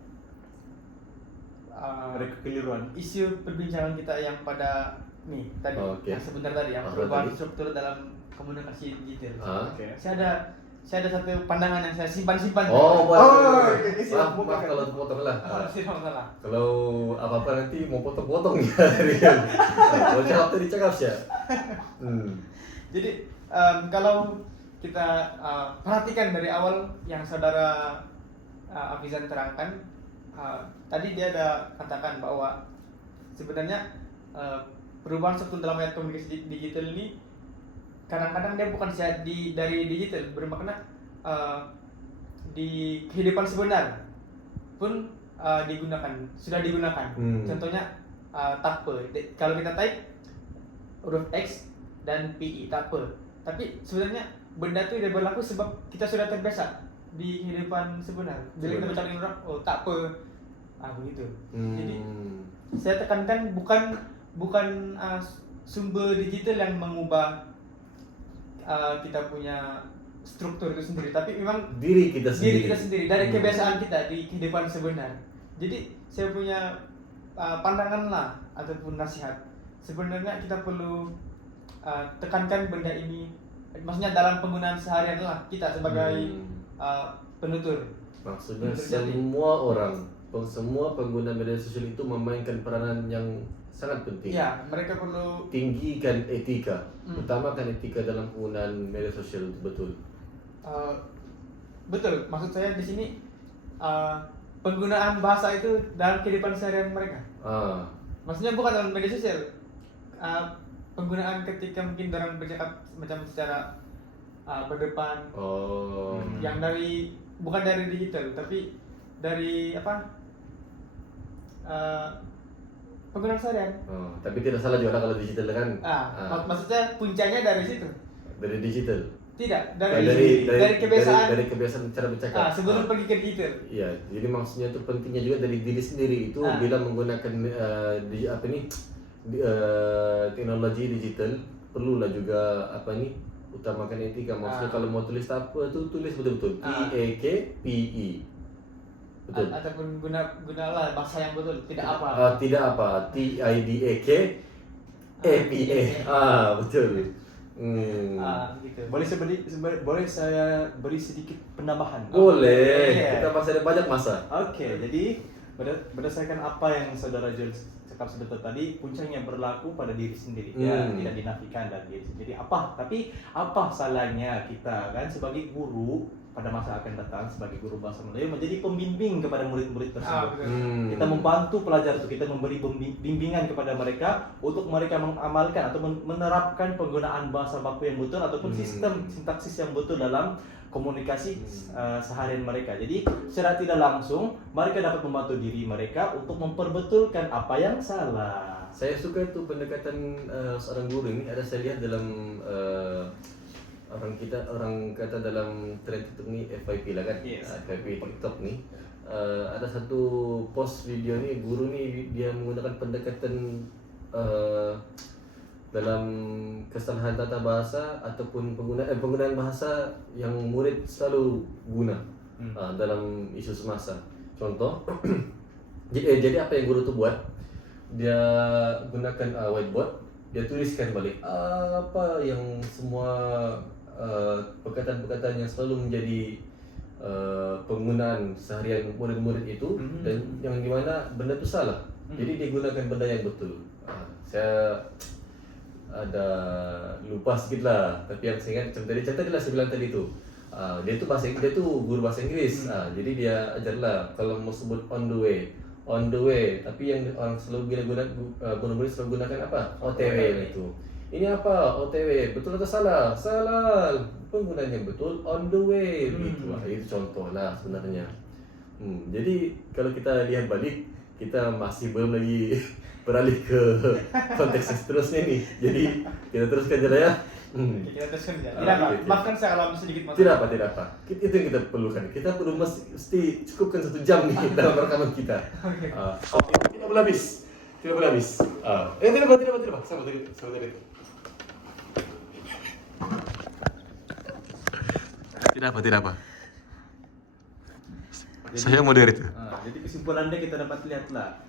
kekeliruan isu perbincangan kita yang pada ni tadi, yang sebentar tadi, yang perubahan struktur dalam komunikasi digital. Saya ada satu pandangan yang saya simpan. Maaf kalau terpotong lah. Kalau apa-apa nanti mau potong-potong ya. Kalau jawab tadi cakap siapa? Jadi kalau kita perhatikan dari awal yang saudara Afizan terangkan, tadi dia ada katakan bahwa sebenarnya perubahan struktur dalam ayat komunikasi digital ini kadang-kadang dia bukan dari digital, bermakna di kehidupan sebenar pun sudah digunakan. Contohnya tak apa. Kalau kita type huruf X dan PI tak apa. Tapi sebenarnya benda itu tidak berlaku sebab kita sudah terbiasa di kehidupan sebenar. Bila kita bercakap dengan orang, oh tak apa, begitu. Jadi saya tekankan bukan sumber digital yang mengubah kita punya struktur itu sendiri, tapi memang diri kita sendiri dari kebiasaan kita di kehidupan sebenar. Jadi saya punya pandangan lah ataupun nasihat, sebenarnya kita perlu tekankan benda ini, maksudnya dalam penggunaan seharian lah kita sebagai penutur. Maksudnya semua pengguna media sosial itu memainkan peranan yang sangat penting. Ya, mereka perlu tinggikan etika, utamakan etika dalam penggunaan media sosial itu betul. Betul, maksud saya di sini penggunaan bahasa itu dalam kehidupan seharian mereka. Maksudnya bukan dalam media sosial. Penggunaan ketika mungkin orang bercakap macam secara berdepan, yang dari bukan dari digital, tapi dari apa? Penggunaan seharian. Oh, tapi tidak salah juga kalau digital kan? Maksudnya puncaknya dari situ. Dari digital. Tidak, dari kebiasaan. dari kebiasaan cara bercakap. Sebelum pergi ke digital. Iya, jadi maksudnya itu pentingnya juga dari diri sendiri itu bila menggunakan teknologi digital perlulah juga utamakan etika. Maksudnya kalau mau tulis apa tuh tulis betul-betul TEKPI. Betul. Ataupun gunalah bahasa yang betul, tidak tidak apa TIDEK EPA. Betul. Gitu. Boleh saya beri sedikit penambahan? Boleh. Kita masih ada banyak masa. Oke, jadi berdasarkan apa yang saudara John cakap sebentar tadi, puncaknya berlaku pada diri sendiri, ya, tidak dinafikan dan diri sendiri. Tapi apa salahnya kita kan sebagai guru pada masa akan datang sebagai guru bahasa Melayu menjadi pembimbing kepada murid-murid tersebut. Kita membantu pelajar itu, kita memberi bimbingan kepada mereka untuk mereka mengamalkan atau menerapkan penggunaan bahasa baku yang betul ataupun sistem sintaksis yang betul dalam komunikasi seharian mereka. Jadi secara tidak langsung mereka dapat membantu diri mereka untuk memperbetulkan apa yang salah. Saya suka itu pendekatan seorang guru ini. Ada saya lihat dalam orang kata dalam trend TikTok ni FYP lah kan. Yes. FYP TikTok ni ada satu post video ni, guru ni dia menggunakan pendekatan dalam kesalahan tata bahasa ataupun penggunaan bahasa yang murid selalu guna dalam isu semasa. Contoh, jadi apa yang guru tu buat? Dia gunakan whiteboard, dia tuliskan balik apa yang semua perkataan-perkataan yang selalu menjadi penggunaan seharian murid-murid itu dan yang dimana benda itu salah. Jadi dia gunakan benda yang betul. Saya ada lupa sedikit lah, tapi yang saya ingat contoh dia lah saya bilang tadi tu. Dia tu guru bahasa Inggris. Jadi dia ajarlah kalau mau sebut on the way, tapi yang orang selalu murid selalu gunakan apa? OTW itu. Ini apa? OTW, betul atau salah? Salah. Penggunaan yang betul on the way gitu. Itu contoh lah sebenarnya. Jadi kalau kita lihat balik, kita masih belum lagi beralih ke konteks yang seterusnya nih. Jadi kita teruskan je lah ya. Kita teruskan je. Tidak apa, maafkan saya kalau sedikit masalah. Tidak apa. Itu yang kita perlukan. Kita perlu mesti cukupkan 1 jam nih dalam rekaman kita. Tidak boleh habis. Tidak apa. Sama tadi. Tidak apa. Saya moderator. Jadi kesimpulannya kita dapat lihatlah,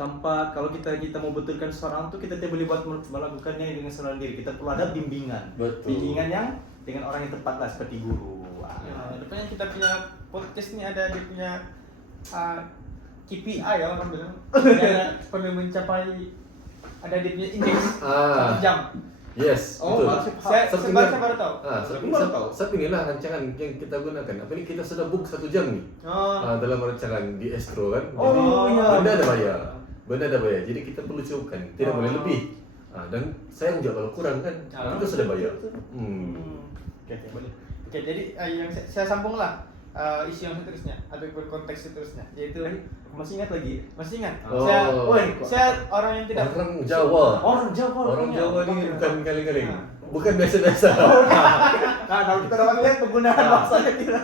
tanpa kalau kita mau betulkan seorang tuh kita tidak boleh buat melakukannya dengan seorang diri. Kita perlu ada bimbingan. Betul. Bimbingan yang dengan orang yang tepat lah seperti guru. Depannya kita punya podcast ini ada dia punya KPI ya orang bilang. Dia perlu mencapai ada dia punya indeks 1 jam. Yes, betul. Saya baru tahu. Saat inilah rancangan yang kita gunakan. Apa ni kita sudah book 1 jam ni. Dalam rancangan di Astro kan. Jadi benda ada bayar. Jadi kita perlu cukupkan. Tidak boleh lebih. Dan sayang juga kalau kurang kan. Kita sudah bayar. Oke, boleh. Oke, jadi yang saya sambunglah isu yang seterusnya atau konteks seterusnya, yaitu Masih ingat lagi? masih ingat? Oh. Saya orang yang tidak Orang Jawa. Orang Jawa ni bukan kaleng-kaleng. Bukan biasa-biasa. Kalau kita dapat lihat penggunaan bahasanya kita.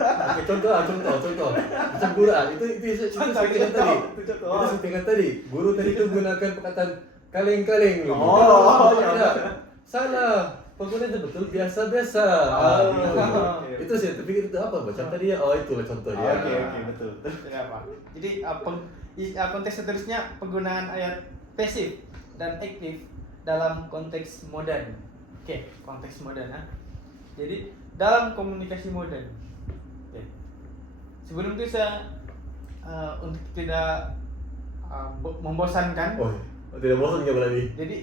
Contoh. Macam guru itu saya ingat tadi. Itu saya ingat tadi. Guru tadi tu gunakan perkataan kaleng-kaleng. Tidak. Salah. Penggunaan itu betul biasa-biasa. Itu saya terfikir itu apa? Macam tadi ya. Itulah contohnya. Oke, betul. tidak apa. Jadi konteks seterusnya penggunaan ayat pasif dan aktif dalam konteks modern. Oke, konteks modern. Jadi dalam komunikasi modern. Oke. Sebelum itu saya untuk tidak membosankan. Tidak bosan ya berarti. Jadi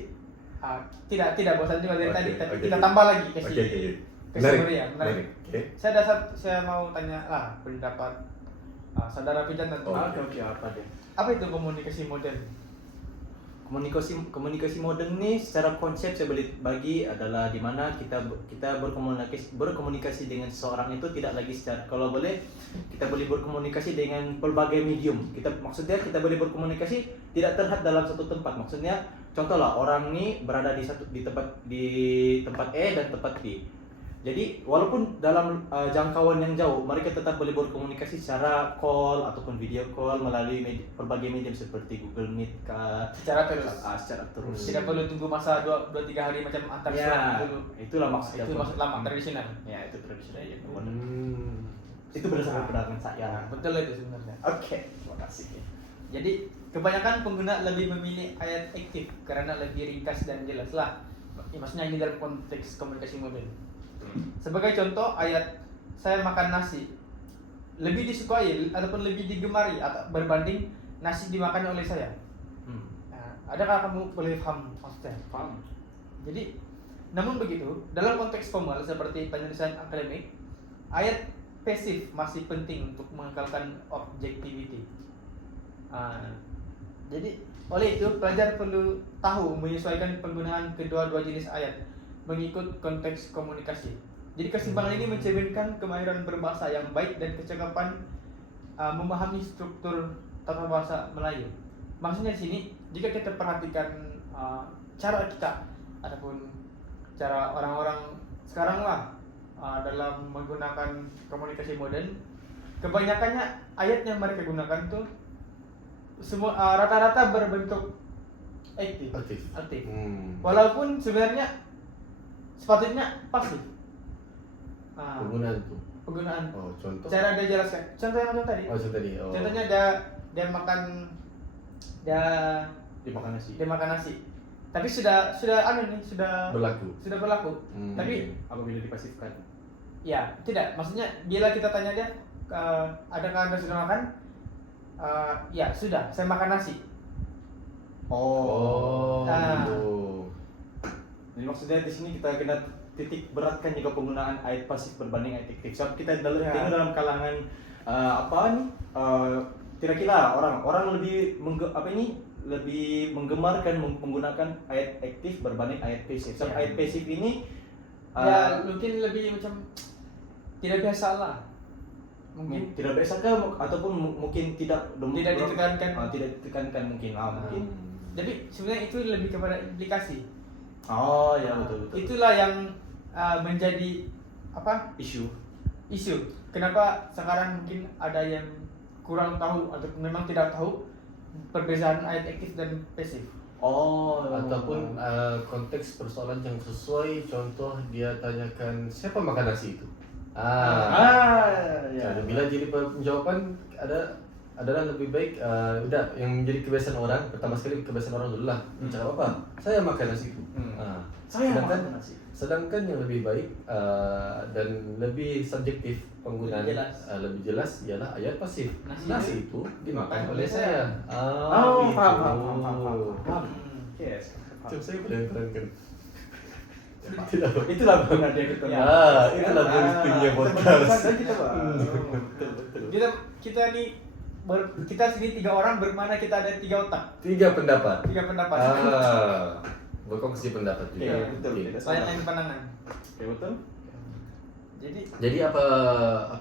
tidak bosan juga dari tadi, tapi Okay. kita tambah lagi kasih Menarik. Saya mau tanya pendapat saudara Pijan tentang Oke, apa deh? apa itu komunikasi modern? komunikasi modern nih secara konsep saya boleh bagi adalah di mana kita berkomunikasi dengan seseorang itu tidak lagi secara, kalau boleh kita boleh berkomunikasi dengan berbagai medium. Maksudnya kita boleh berkomunikasi tidak terhad dalam satu tempat. Maksudnya contohlah orang nih berada di tempat E dan tempat B. Jadi walaupun dalam jangkauan yang jauh, mereka tetap boleh berkomunikasi secara call ataupun video call melalui berbagai medium seperti Google Meet secara terus. Secara terus. Tidak perlu tunggu masa 2-3 hari macam antar Ya, surat dulu. itulah maksudnya. Itu maksud lama tradisional. Ya, itu tradisional ya. Hmm. Itu berdasarkan pendapat saya. Betul itu sebenarnya. Oke, terima kasih. Jadi kebanyakan pengguna lebih memilih ayat aktif karena lebih ringkas dan jelas lah. Maksudnya ini dalam konteks komunikasi modern. Sebagai contoh, ayat saya makan nasi lebih disukai ataupun lebih digemari atau berbanding nasi dimakan oleh saya. Nah, adakah kamu boleh paham maksudnya? Paham. Jadi, namun begitu, dalam konteks formal seperti penulisan akademik, ayat pasif masih penting untuk mengekalkan objektivity. Jadi, oleh itu pelajar perlu tahu menyesuaikan penggunaan kedua-dua jenis ayat mengikut konteks komunikasi. Jadi keseimbangan ini mencerminkan kemahiran berbahasa yang baik dan kecakapan memahami struktur tata bahasa Melayu. Maksudnya di sini, jika kita perhatikan cara kita ataupun cara orang-orang sekarang lah dalam menggunakan komunikasi modern, kebanyakannya ayat yang mereka gunakan tuh semua rata-rata berbentuk aktif. Walaupun sebenarnya sepatutnya pasif. Penggunaan tuh. Penggunaan. Oh, contoh. Cara dia jelaskan. Contoh yang macam tadi. Oh, tadi. Oh. Contohnya dia makan Dia makan nasi. Tapi sudah Berlaku. berlaku. Tapi Apabila dipasifkan. ya, tidak. Maksudnya bila kita tanya dia adakah Anda sudah makan? Ya, sudah. Saya makan nasi. Oh. Nah. Jadi maksudnya di sini kita kena titik beratkan juga penggunaan ayat pasif berbanding ayat aktif. So kita tengok dalam kalangan kira-kira orang lebih lebih menggemarkan menggunakan ayat aktif berbanding ayat pasif. So ayat pasif ini ya mungkin lebih macam tidak biasa lah. Mungkin tidak biasa ataupun mungkin tidak ditekankan. Tidak ditekankan mungkin. Mungkin. Jadi sebenarnya itu lebih kepada implikasi. Oh ya, betul. Itulah yang menjadi isu. Kenapa sekarang mungkin ada yang kurang tahu atau memang tidak tahu perbedaan ayat aktif dan pasif. Ataupun konteks persoalan yang sesuai. Contoh dia tanyakan siapa makan nasi itu. Ya. Bila jadi jawaban adalah lebih baik udah yang menjadi kebiasaan orang, pertama sekali kebiasaan orang dulu lah. Cakap apa? Saya makan nasi itu. Sedangkan yang lebih baik dan lebih subjektif penggunaan lebih jelas ialah ayat pasif. Nasi itu dimakan oleh saya. Paham. Yes. Saya boleh terangkan. Itulah benar dia ketemu. Itulah pentingnya podcast. Kita nih kita sini 3 orang bermana kita ada 3 otak. 3 pendapat. 3 pendapat. Berkongsi pendapat juga. Betul. Lain pandangan. Oke, betul. Jadi apa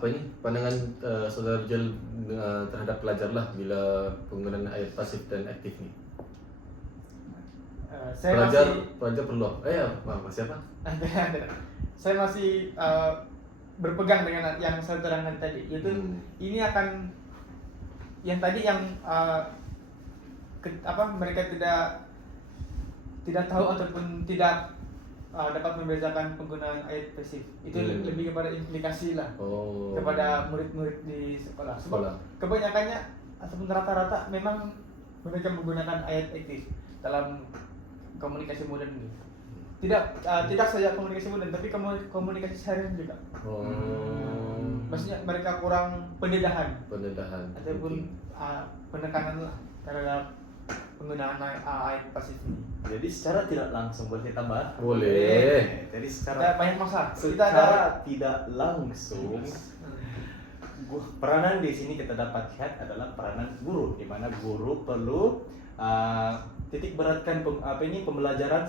ini pandangan saudara Jel terhadap pelajar lah bila penggunaan ayat pasif dan aktif ni? Pelajar perlu masih apa? Saya masih berpegang dengan yang saya terangkan tadi, yaitu ini akan yang tadi yang mereka tidak tahu ataupun tidak dapat membedakan penggunaan ayat pasif. Itu lebih kepada implikasi lah kepada murid-murid di sekolah. Sebab kebanyakannya ataupun rata-rata memang mereka menggunakan ayat aktif dalam komunikasi modern ini. Tidak saja komunikasi modern, tapi komunikasi seharian juga. Maksudnya mereka kurang pendedahan ataupun penekanan lah terhadap penggunaan ayat pasif ini. Jadi secara tidak langsung boleh tambah? Boleh. Jadi secara banyak masa. Secara tidak langsung peranan di sini kita dapat lihat adalah peranan guru, di mana guru perlu titik beratkan pembelajaran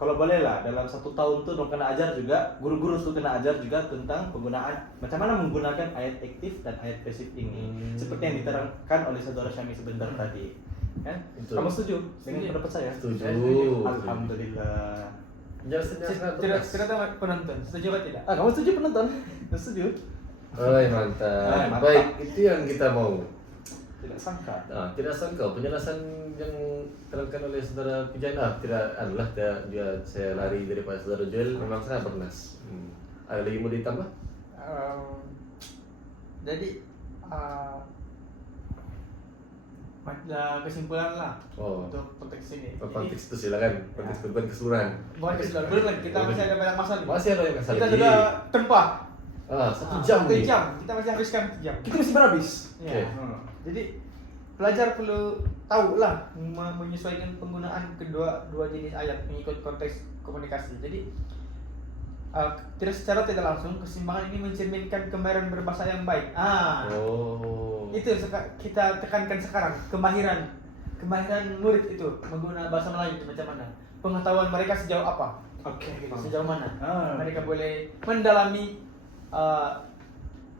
kalau boleh lah dalam 1 tahun tuh dong kena ajar juga, guru-guru tuh kena ajar juga tentang penggunaan macam mana menggunakan ayat aktif dan ayat pasif ini, seperti yang diterangkan oleh saudara Syami sebentar tadi. Kan? Betul. Kamu setuju dengan Setuju. pendapat saya? Setuju. Alhamdulillah. Tidak tahu penonton, setuju atau tidak? Kamu setuju penonton? Setuju? Mantap. Mantap. Baik, itu yang kita mau. Tidak sangka. Tidak sangka penjelasan yang terangkan oleh saudara Pijan tidak adalah dia saya lari daripada saudara Joel memang sangat bernas. Ada lagi mau ditambah? Jadi kesimpulan lah untuk konteks ini. Konteks itu silakan. Konteks bukan keseluruhan. Bukan kesimpulan, belum lagi kita masih ada banyak masalah. Masih ada yang masalah. Kita sudah tempat 1 jam 1 nih. jam. Kita masih habiskan 1 jam. Kita mesti berhabis. Ya. Jadi pelajar perlu tahu lah menyesuaikan penggunaan kedua jenis ayat mengikut konteks komunikasi. Jadi secara tidak langsung keseimbangan ini mencerminkan kemahiran berbahasa yang baik. Itu kita tekankan sekarang, kemahiran murid itu menggunakan bahasa Melayu itu macam mana, pengetahuan mereka sejauh apa, sejauh mana mereka boleh mendalami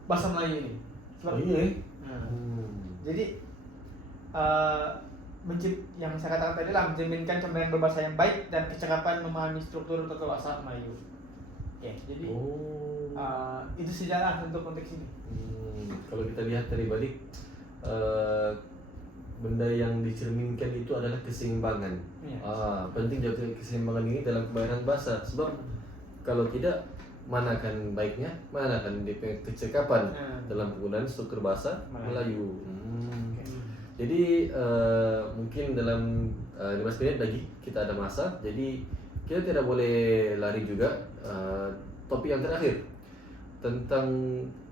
bahasa Melayu ini. Jadi yang saya katakan tadi lah mencerminkan kemahiran berbahasa yang baik dan kecakapan memahami struktur tata bahasa Melayu. Jadi itu sejarah untuk konteks ini. Kalau kita lihat dari balik benda yang dicerminkan itu adalah keseimbangan. Penting jaga keseimbangan ini dalam kemahiran bahasa, sebab kalau tidak mana akan baiknya, mana akan kecekapan dalam penggunaan struktur bahasa Melayu. Jadi mungkin dalam 15 menit lagi kita ada masa, jadi kita tidak boleh lari juga. Topik yang terakhir tentang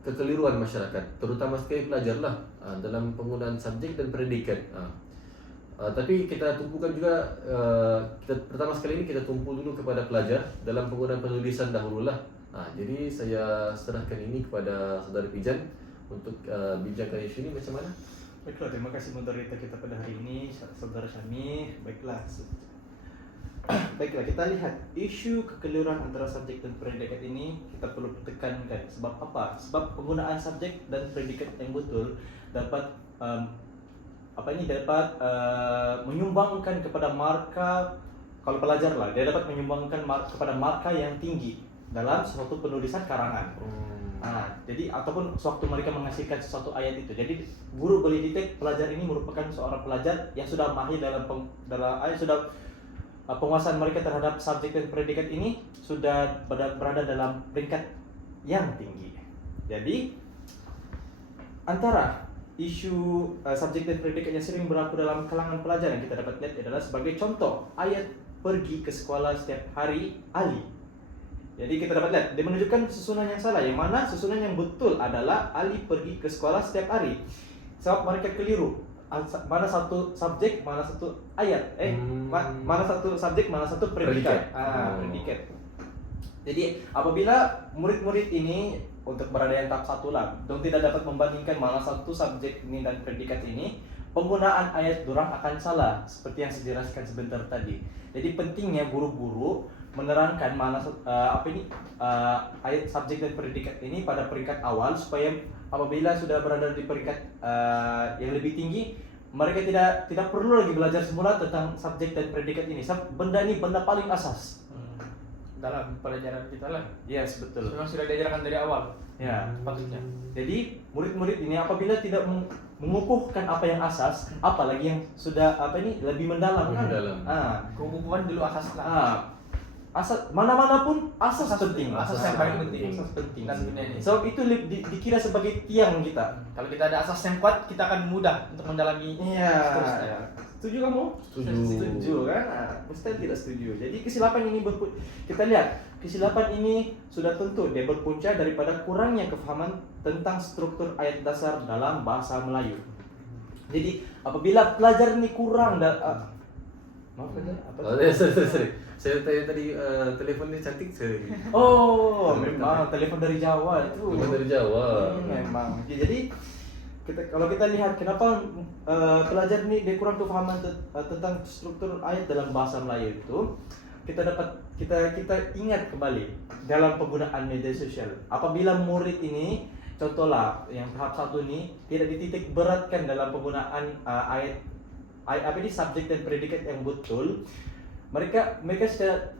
kekeliruan masyarakat, terutama sekali pelajar lah dalam penggunaan subjek dan predikat. Tapi kita tumpukan juga, pertama sekali ini kita tumpu dulu kepada pelajar dalam penggunaan penulisan dahulu lah. Jadi saya serahkan ini kepada saudara Pijan untuk bincangkan isu ini macam mana. Baiklah, terima kasih moderator kita pada hari ini, saudara Syami. Baiklah, kita lihat isu kekeliruan antara subjek dan predikat ini kita perlu tekankan. Sebab apa? Sebab penggunaan subjek dan predikat yang betul dapat menyumbangkan kepada marka, kalau pelajar lah, dia dapat menyumbangkan kepada marka yang tinggi dalam suatu penulisan karangan. Jadi ataupun sewaktu mereka menghasilkan sesuatu ayat itu. Jadi guru boleh detek pelajar ini merupakan seorang pelajar yang sudah mahir dalam penguasaan mereka terhadap subjek dan predikat ini sudah berada dalam peringkat yang tinggi. Jadi antara isu subjek dan predikat yang sering berlaku dalam kalangan pelajar yang kita dapat lihat adalah sebagai contoh ayat pergi ke sekolah setiap hari Ali. Jadi kita dapat lihat dia menunjukkan susunan yang salah, yang mana susunan yang betul adalah Ali pergi ke sekolah setiap hari. Sebab mereka keliru. Mana satu subjek, mana satu ayat, mana satu subjek, mana satu predikat. Predikat. Jadi apabila murid-murid ini untuk berada yang tahap 1 lah, dong tidak dapat membandingkan mana satu subjek ini dan predikat ini, penggunaan ayat dorang akan salah seperti yang saya jelaskan sebentar tadi. Jadi pentingnya guru-guru menerangkan mana ayat subjek dan predikat ini pada peringkat awal supaya apabila sudah berada di peringkat yang lebih tinggi, mereka tidak perlu lagi belajar semula tentang subjek dan predikat ini. Benda ini benda paling asas dalam pelajaran kita lah. Yes, betul. Memang sudah diajarkan dari awal. Ya, patutnya. Jadi murid-murid ini apabila tidak mengukuhkan apa yang asas, apalagi yang sudah lebih mendalam kan? Keumpuan dulu asas lah. Asas mana-mana pun asas penting. Asas yang paling penting. Asas penting. Dan dunia ini. Sebab itu dikira sebagai tiang kita. Kalau kita ada asas yang kuat, kita akan mudah untuk mendalami. Iya. Setuju kamu? Setuju kan? Mustahil tidak setuju. Jadi kesilapan ini kita lihat, kesilapan ini sudah tentu dia berpunca daripada kurangnya kefahaman tentang struktur ayat dasar dalam bahasa Melayu. Jadi apabila pelajar ini kurang maaf pelajar apa? Sorry. Saya tanya tadi teleponnya cantik sekali. Oh, memang telepon dari Jawa itu. Telepon dari Jawa. Memang. Jadi kalau kita lihat kenapa pelajar ini dia kurang kefahaman tentang struktur ayat dalam bahasa Melayu itu, kita ingat kembali dalam penggunaan media sosial. Apabila murid ini, contohlah yang tahap 1 ini tidak dititik beratkan dalam penggunaan ayat subjek dan predikat yang betul, mereka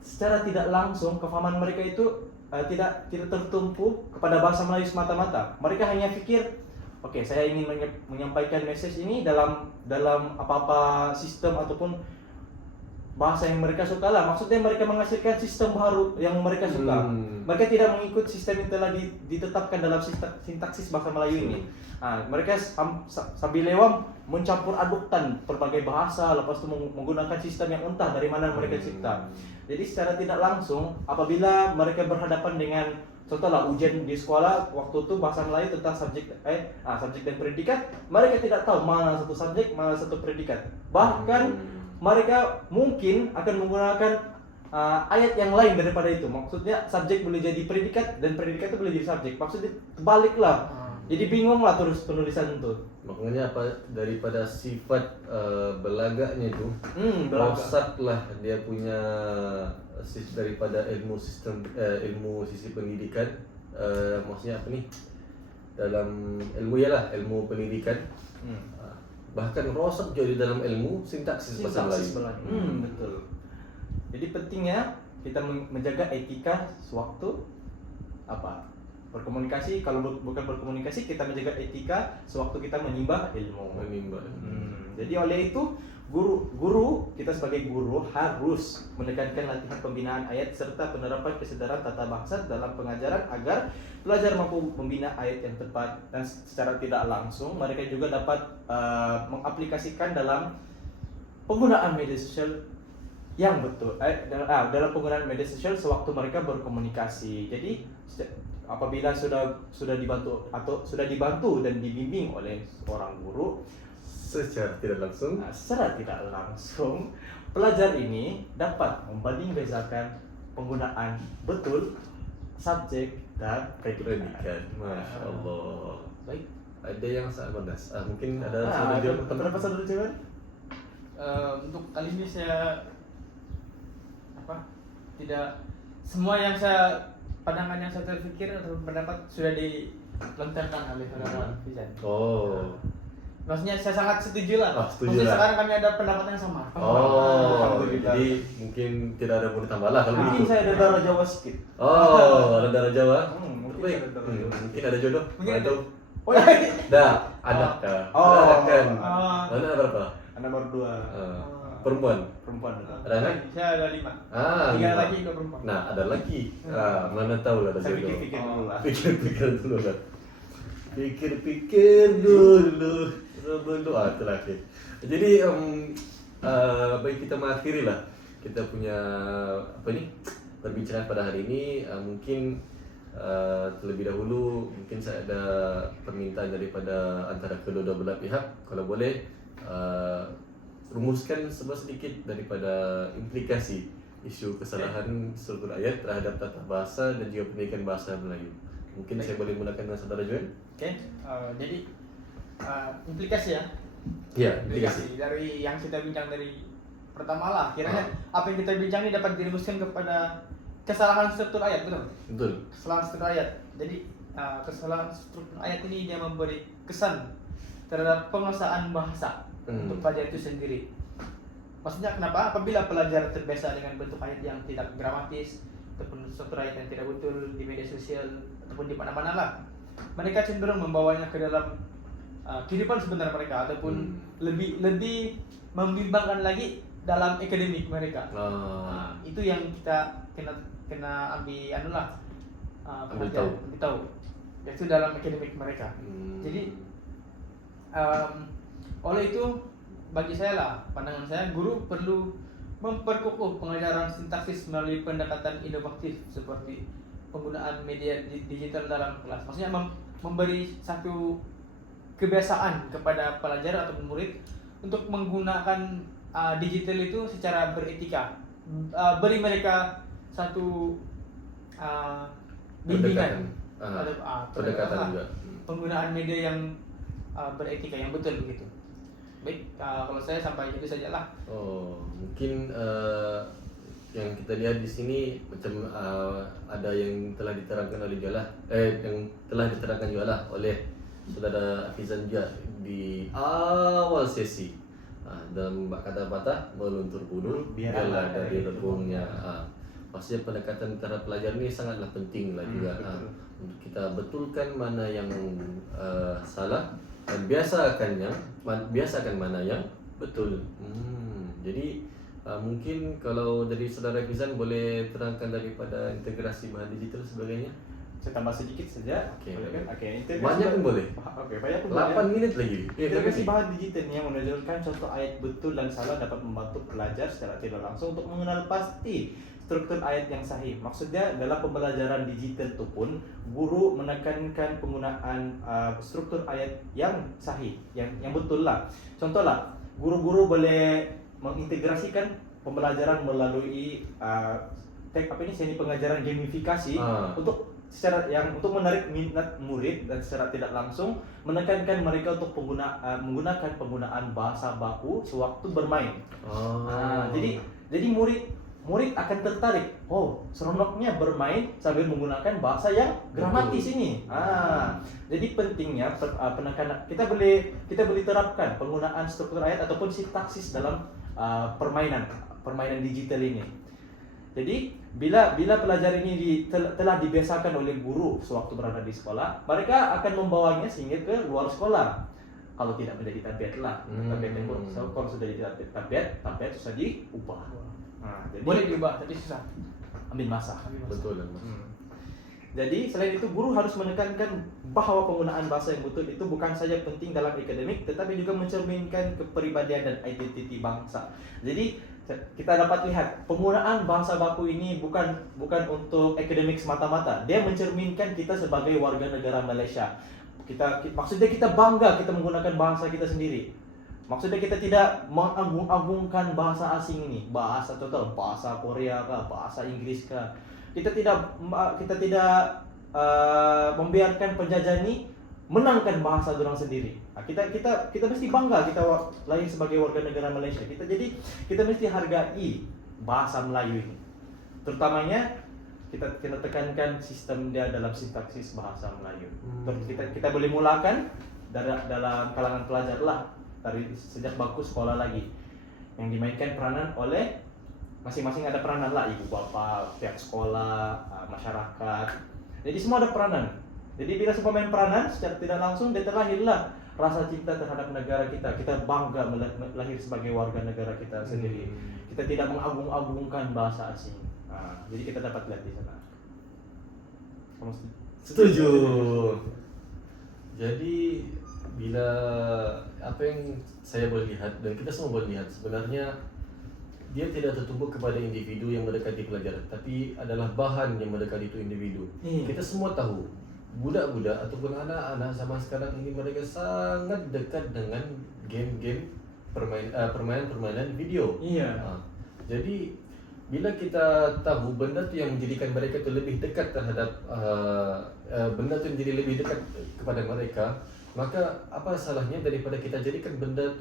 secara tidak langsung kefahaman mereka itu tidak tertumpu kepada bahasa Melayu semata-mata. Mereka hanya pikir, oke, saya ingin menyampaikan message ini dalam apa-apa sistem ataupun bahasa yang mereka suka lah. Maksudnya mereka menghasilkan sistem baru yang mereka suka. Mereka tidak mengikut sistem yang telah ditetapkan dalam sintaksis bahasa Melayu ini. Mereka sambil lewat mencampur adukkan berbagai bahasa, lepas itu menggunakan sistem yang entah dari mana mereka cipta. Jadi secara tidak langsung, apabila mereka berhadapan dengan, contohlah ujian di sekolah, waktu itu bahasa Melayu tentang subjek dan predikat, mereka tidak tahu mana satu subjek, mana satu predikat. Bahkan mereka mungkin akan menggunakan ayat yang lain daripada itu. Maksudnya subjek boleh jadi predikat dan predikat itu boleh jadi subjek. Maksudnya terbalik-lah. Jadi bingung lah terus penulisan itu. Makanya daripada sifat belagaknya itu, rosak lah dia punya daripada ilmu sisi pendidikan. Maksudnya apa nih? Dalam ilmu pendidikan. Bahkan rosak jadi dalam ilmu sintaksis bahasa Melayu. Betul. Jadi pentingnya kita menjaga etika sewaktu berkomunikasi. Kalau bukan berkomunikasi, kita menjaga etika sewaktu kita menimba ilmu. Jadi oleh itu guru kita sebagai guru harus menekankan latihan pembinaan ayat serta penerapan kesadaran tata bahasa dalam pengajaran agar pelajar mampu membina ayat yang tepat, dan secara tidak langsung mereka juga dapat mengaplikasikan dalam penggunaan media sosial yang betul dalam penggunaan media sosial sewaktu mereka berkomunikasi. Jadi apabila sudah dibantu dan dibimbing oleh seorang guru secara tidak langsung, pelajar ini dapat membanding bezakan penggunaan betul subjek dan predikat. Masya Allah. Baik. Ada yang sangat cerdas. Mungkin ada berapa saudara jawab? Untuk kali ini saya tidak semua yang pandangan yang saya terpikir atau pendapat sudah dilontarkan oleh saudara Fizan. Maksudnya saya sangat setuju lah. Maksudnya sekarang kami ada pendapat yang sama. Jadi mungkin tidak ada boleh tambah lah kalau mungkin begitu. Saya ada darah Jawa sedikit. Ada darah Jawa. Mungkin ada jodoh. Mungkin ada. Anak kah? Anak kan. Anak berapa? Anak baru 2. Perempuan. Ada anak? Saya ada 5. 3 lagi, 2 perempuan. Nah, ada lagi. Mana tahu lah ada jodoh. Pikir dulu lah. Pikir dulu. Itulah. Jadi baik, kita mengakhiri lah kita punya perbincangan pada hari ini. Mungkin terlebih dahulu mungkin saya ada permintaan daripada antara kedua belah pihak, kalau boleh rumuskan sedikit daripada implikasi isu kesalahan struktur ayat terhadap tata bahasa dan juga pendidikan bahasa Melayu. Mungkin saya boleh menggunakan dengan saudara Joel. Jadi implikasi ya. Iya, implikasi dari yang kita bincang dari pertama lah. Kiranya apa yang kita bincang ini dapat dirumuskan kepada kesalahan struktur ayat, betul? Kesalahan struktur ayat. Jadi kesalahan struktur ayat ini dia memberi kesan terhadap penguasaan bahasa untuk pelajar itu sendiri. Maksudnya kenapa? Apabila pelajar terbiasa dengan bentuk ayat yang tidak gramatis ataupun struktur ayat yang tidak betul di media sosial ataupun di mana-mana lah, mereka cenderung membawanya ke dalam kehidupan sebenarnya mereka ataupun lebih membimbangkan lagi dalam akademik mereka. Itu yang kita kena ambil perhatian, ambil tahu. Yaitu dalam akademik mereka. Jadi oleh itu bagi saya lah, pandangan saya, guru perlu memperkukuh pengajaran sintaksis melalui pendekatan inovatif seperti penggunaan media digital dalam kelas. Maksudnya memberi satu kebiasaan kepada pelajar atau murid untuk menggunakan digital itu secara beretika. Beri mereka satu bimbingan pendekatan juga. Penggunaan media yang beretika yang betul begitu. Baik, kalau saya sampai itu saja lah. Oh, mungkin yang kita lihat di sini macam ada yang telah diterangkan oleh yang telah diterangkan juga lah oleh saudara Hafizan juga di awal sesi. Dalam kata-kata meluntur bulu biarlah dari rebungnya. Maksudnya pendekatan terhadap pelajar ini sangatlah penting lah juga. Untuk kita betulkan mana yang salah dan biasakan mana yang betul. Jadi mungkin kalau dari saudara Hafizan boleh terangkan daripada integrasi bahan digital sebagainya. Saya tambah sedikit saja. Oke. Integrasi Banyak pun boleh. Oke, banyak pun 8 menit lagi. Integrasi bahan digital ini yang menunjukkan contoh ayat betul dan salah dapat membantu pelajar secara tidak langsung untuk mengenal pasti struktur ayat yang sahih. Maksudnya dalam pembelajaran digital itu pun guru menekankan penggunaan struktur ayat yang sahih, yang betul lah. Contoh lah, guru-guru boleh mengintegrasikan pembelajaran melalui seni pengajaran gamifikasi untuk menarik minat murid dan secara tidak langsung menekankan mereka untuk menggunakan penggunaan bahasa baku sewaktu bermain. Jadi murid akan tertarik. Oh, seronoknya bermain sambil menggunakan bahasa yang gramatis ini. Jadi pentingnya penekanan kita boleh terapkan penggunaan struktur ayat ataupun sintaksis dalam permainan digital ini. Jadi bila pelajar ini telah dibiasakan oleh guru sewaktu berada di sekolah, mereka akan membawanya sehingga ke luar sekolah. Kalau tidak menjadi tabiat lah, tabiat yang buruk. Kalau sudah jadi tabiat susah diubah. Jadi, Boleh diubah tapi susah. Ambil masa. Betul kan, Mas. Jadi selain itu guru harus menekankan bahwa penggunaan bahasa yang betul itu bukan saja penting dalam akademik, tetapi juga mencerminkan kepribadian dan identiti bangsa. Jadi kita dapat lihat penggunaan bahasa baku ini bukan untuk akademik semata-mata. Dia mencerminkan kita sebagai warga negara Malaysia. Maksudnya kita bangga kita menggunakan bahasa kita sendiri. Maksudnya kita tidak mengagung-agungkan bahasa asing ini, bahasa Korea kah, bahasa Inggris kah. Kita tidak membiarkan penjajah ini menangkan bahasa orang sendiri. Kita mesti bangga kita lahir sebagai warga negara Malaysia. Kita mesti hargai bahasa Melayu ini. Terutamanya kita tekankan sistem dia dalam sintaksis bahasa Melayu. Kita boleh mulakan dalam kalangan pelajar lah, dari sejak bangku sekolah lagi, yang dimainkan peranan oleh masing-masing ada peranan lah, ibu bapa, pihak sekolah, masyarakat. Jadi semua ada peranan. Jadi bila semua main peranan secara tidak langsung, dia terlahirlah rasa cinta terhadap negara kita. Kita bangga lahir sebagai warga negara kita sendiri. Kita tidak mengagung-agungkan bahasa asing. Jadi kita dapat lihat di sana. Kamu setuju? Jadi bila apa yang saya boleh lihat dan kita semua boleh lihat, sebenarnya dia tidak tertumpuk kepada individu yang mendekati pelajar, tapi adalah bahan yang mendekati itu individu. Kita semua tahu budak-budak ataupun anak-anak zaman sekarang ini mereka sangat dekat dengan game-game permainan video. Jadi bila kita tahu benda tu yang menjadikan mereka tu lebih dekat terhadap benda tu menjadi lebih dekat kepada mereka, maka apa salahnya daripada kita jadikan benda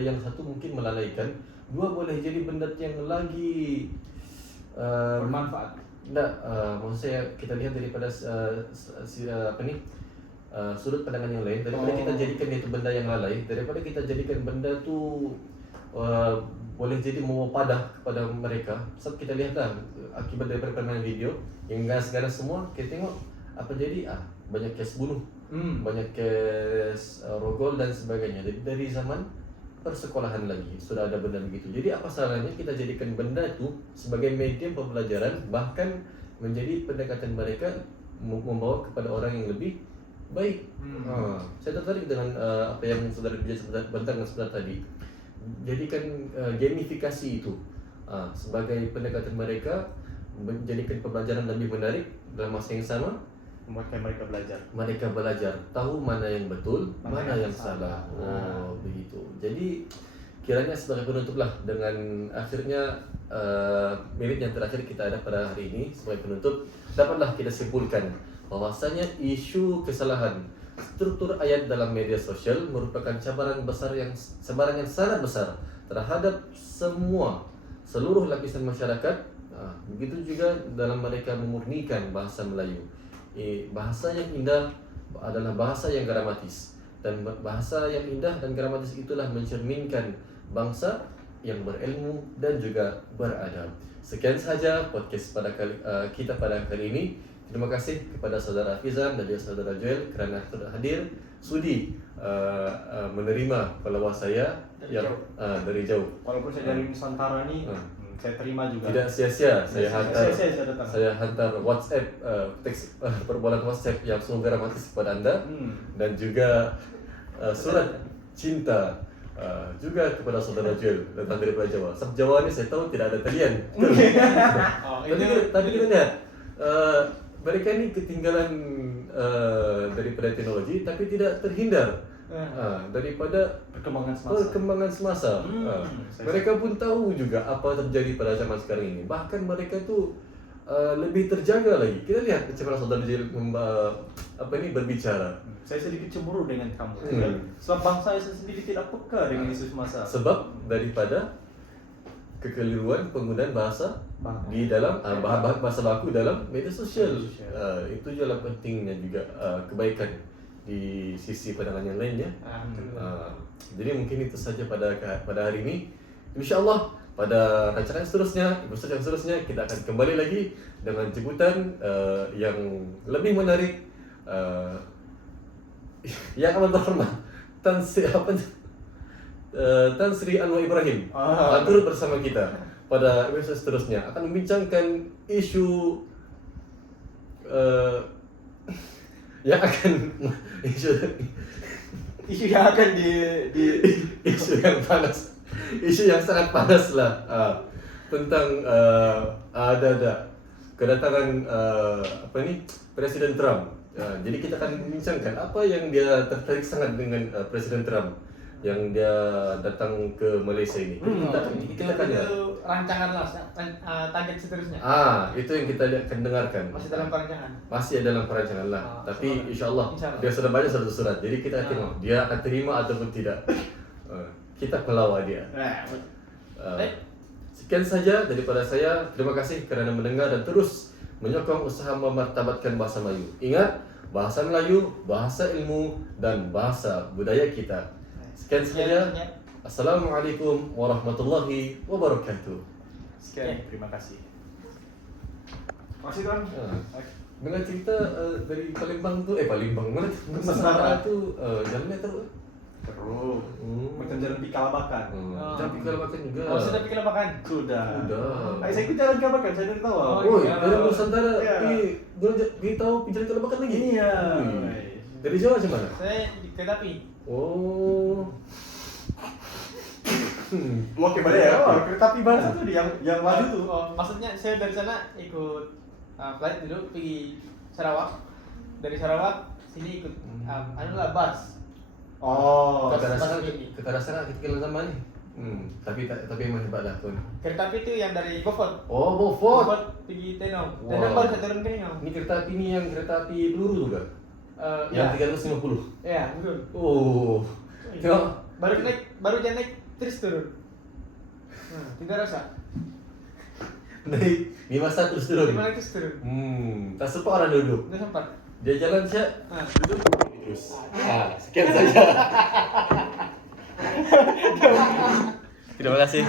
yang satu mungkin melalaikan, dua boleh jadi benda yang lagi bermanfaat. Maksud saya kita lihat daripada sudut pandangan yang lain, daripada kita jadikan itu benda yang lalai, daripada kita jadikan benda tu boleh jadi mewapadah kepada mereka. Sebab kita lihatlah akibat daripada permainan video yang ganas-ganas semua, kita tengok apa jadi, banyak kes bunuh, banyak kes rogol dan sebagainya. Jadi dari zaman persekolahan lagi sudah ada benda begitu. Jadi apa salahnya kita jadikan benda itu sebagai medium pembelajaran, bahkan menjadi pendekatan mereka membawa kepada orang yang lebih baik. Saya tertarik dengan apa yang saudara bentang sebentar tadi. Jadikan gamifikasi itu sebagai pendekatan mereka, menjadikan pembelajaran lebih menarik dalam masa yang sama, membuatkan mereka belajar tahu mana yang betul, mana yang salah. Begitu. Jadi kiranya sebagai penutuplah, dengan akhirnya menit yang terakhir kita ada pada hari ini sebagai penutup, dapatlah kita simpulkan bahwasanya isu kesalahan struktur ayat dalam media sosial merupakan cabaran yang sangat besar terhadap seluruh lapisan masyarakat. Begitu juga dalam mereka memurnikan bahasa Melayu. Bahasa yang indah adalah bahasa yang gramatis, dan bahasa yang indah dan gramatis itulah mencerminkan bangsa yang berilmu dan juga beradab. Sekian saja podcast kita pada kali ini. Terima kasih kepada saudara Hafizan dan juga saudara Joel kerana hadir sudi menerima pelawak saya dari jauh. Walaupun saya dari Nusantara nih, saya terima juga. Tidak sia-sia saya hantar WhatsApp teks perbualan WhatsApp yang sungguh gramatis kepada Anda, dan juga surat cinta juga kepada saudara Joel datang dari Pulau Jawa. Sebab Jawa ini saya tahu tidak ada talian. Tapi kita lihat mereka ini ketinggalan daripada teknologi, tapi tidak terhindar daripada perkembangan semasa. Mereka pun tahu juga apa terjadi pada zaman sekarang ini. Bahkan mereka tu lebih terjaga lagi. Kita lihat bagaimana saudara Joel berbicara. Saya sedikit cemburu dengan kamu. Sebab bangsa saya sendiri tidak peka dengan isu semasa. Sebab daripada kekeliruan penggunaan bahasa di dalam bahasa baku dalam media sosial. Itu jelah pentingnya juga kebaikan di sisi pandangan yang lainnya. Jadi mungkin itu saja pada hari ini. InsyaAllah pada rancangan seterusnya, episode yang seterusnya kita akan kembali lagi dengan jemputan yang lebih menarik, yang amat terhormat Tan Sri Anwar Ibrahim turut bersama kita pada episode seterusnya, akan membincangkan isu yang akan isu yang panas, isu yang sangat panas lah, tentang ada kedatangan Presiden Trump. Jadi kita akan membincangkan apa yang dia tertarik sangat dengan Presiden Trump yang dia datang ke Malaysia ini. Kita akan lihat rancangan lah, target seterusnya. Itu yang kita akan dengarkan. Masih dalam perancangan. Masih dalam perancangan lah. Tapi insyaallah dia sudah banyak surat-surat. Jadi kita tengok dia akan terima ataupun tidak. Kita pelawak dia. Sekian saja daripada saya. Terima kasih kerana mendengar dan terus menyokong usaha memartabatkan bahasa Melayu. Ingat, bahasa Melayu, bahasa ilmu dan bahasa budaya kita. Sekian saja. Assalamualaikum warahmatullahi wabarakatuh. Sekian, terima kasih. Masih Tuan? Dengar cerita dari Palembang tu, Palembang mana? Nusantara tu jalannya teruk. Teruk. Macam jalan Pikalabakan. Jalan Pikalabakan juga. Sudah Pikalabakan? Sudah. Saya ikut jalan Pikalabakan, saya dari tahu. Dari Nusantara pergi tahu jalan Pikalabakan lagi? Iya. Dari Jawa macam mana? Saya di Keretapi. Oke, balik ya. Kereta api bahasa tuh yang laju tuh. Maksudnya saya dari sana ikut flight dulu pergi Sarawak. Dari Sarawak sini ikut bus. Ke arah sana kita kenal sama ni. Tapi memang hebat lah tuan. Kereta api tu yang dari Beaufort. Beaufort pergi Tenong. Tenong baru saya turun ke Tenong. Ni kereta api ni yang kereta api peluru tu kan? Yang 350. Ya, betul. Tengok. Baru jangan naik terus turun. Tidak rasa. Naik 51 terus turun. 5 terus turun. Tak sempat orang duduk. Tidak sempat. Dia jalan siap. Duduk terus. Sekian saja. Terima kasih.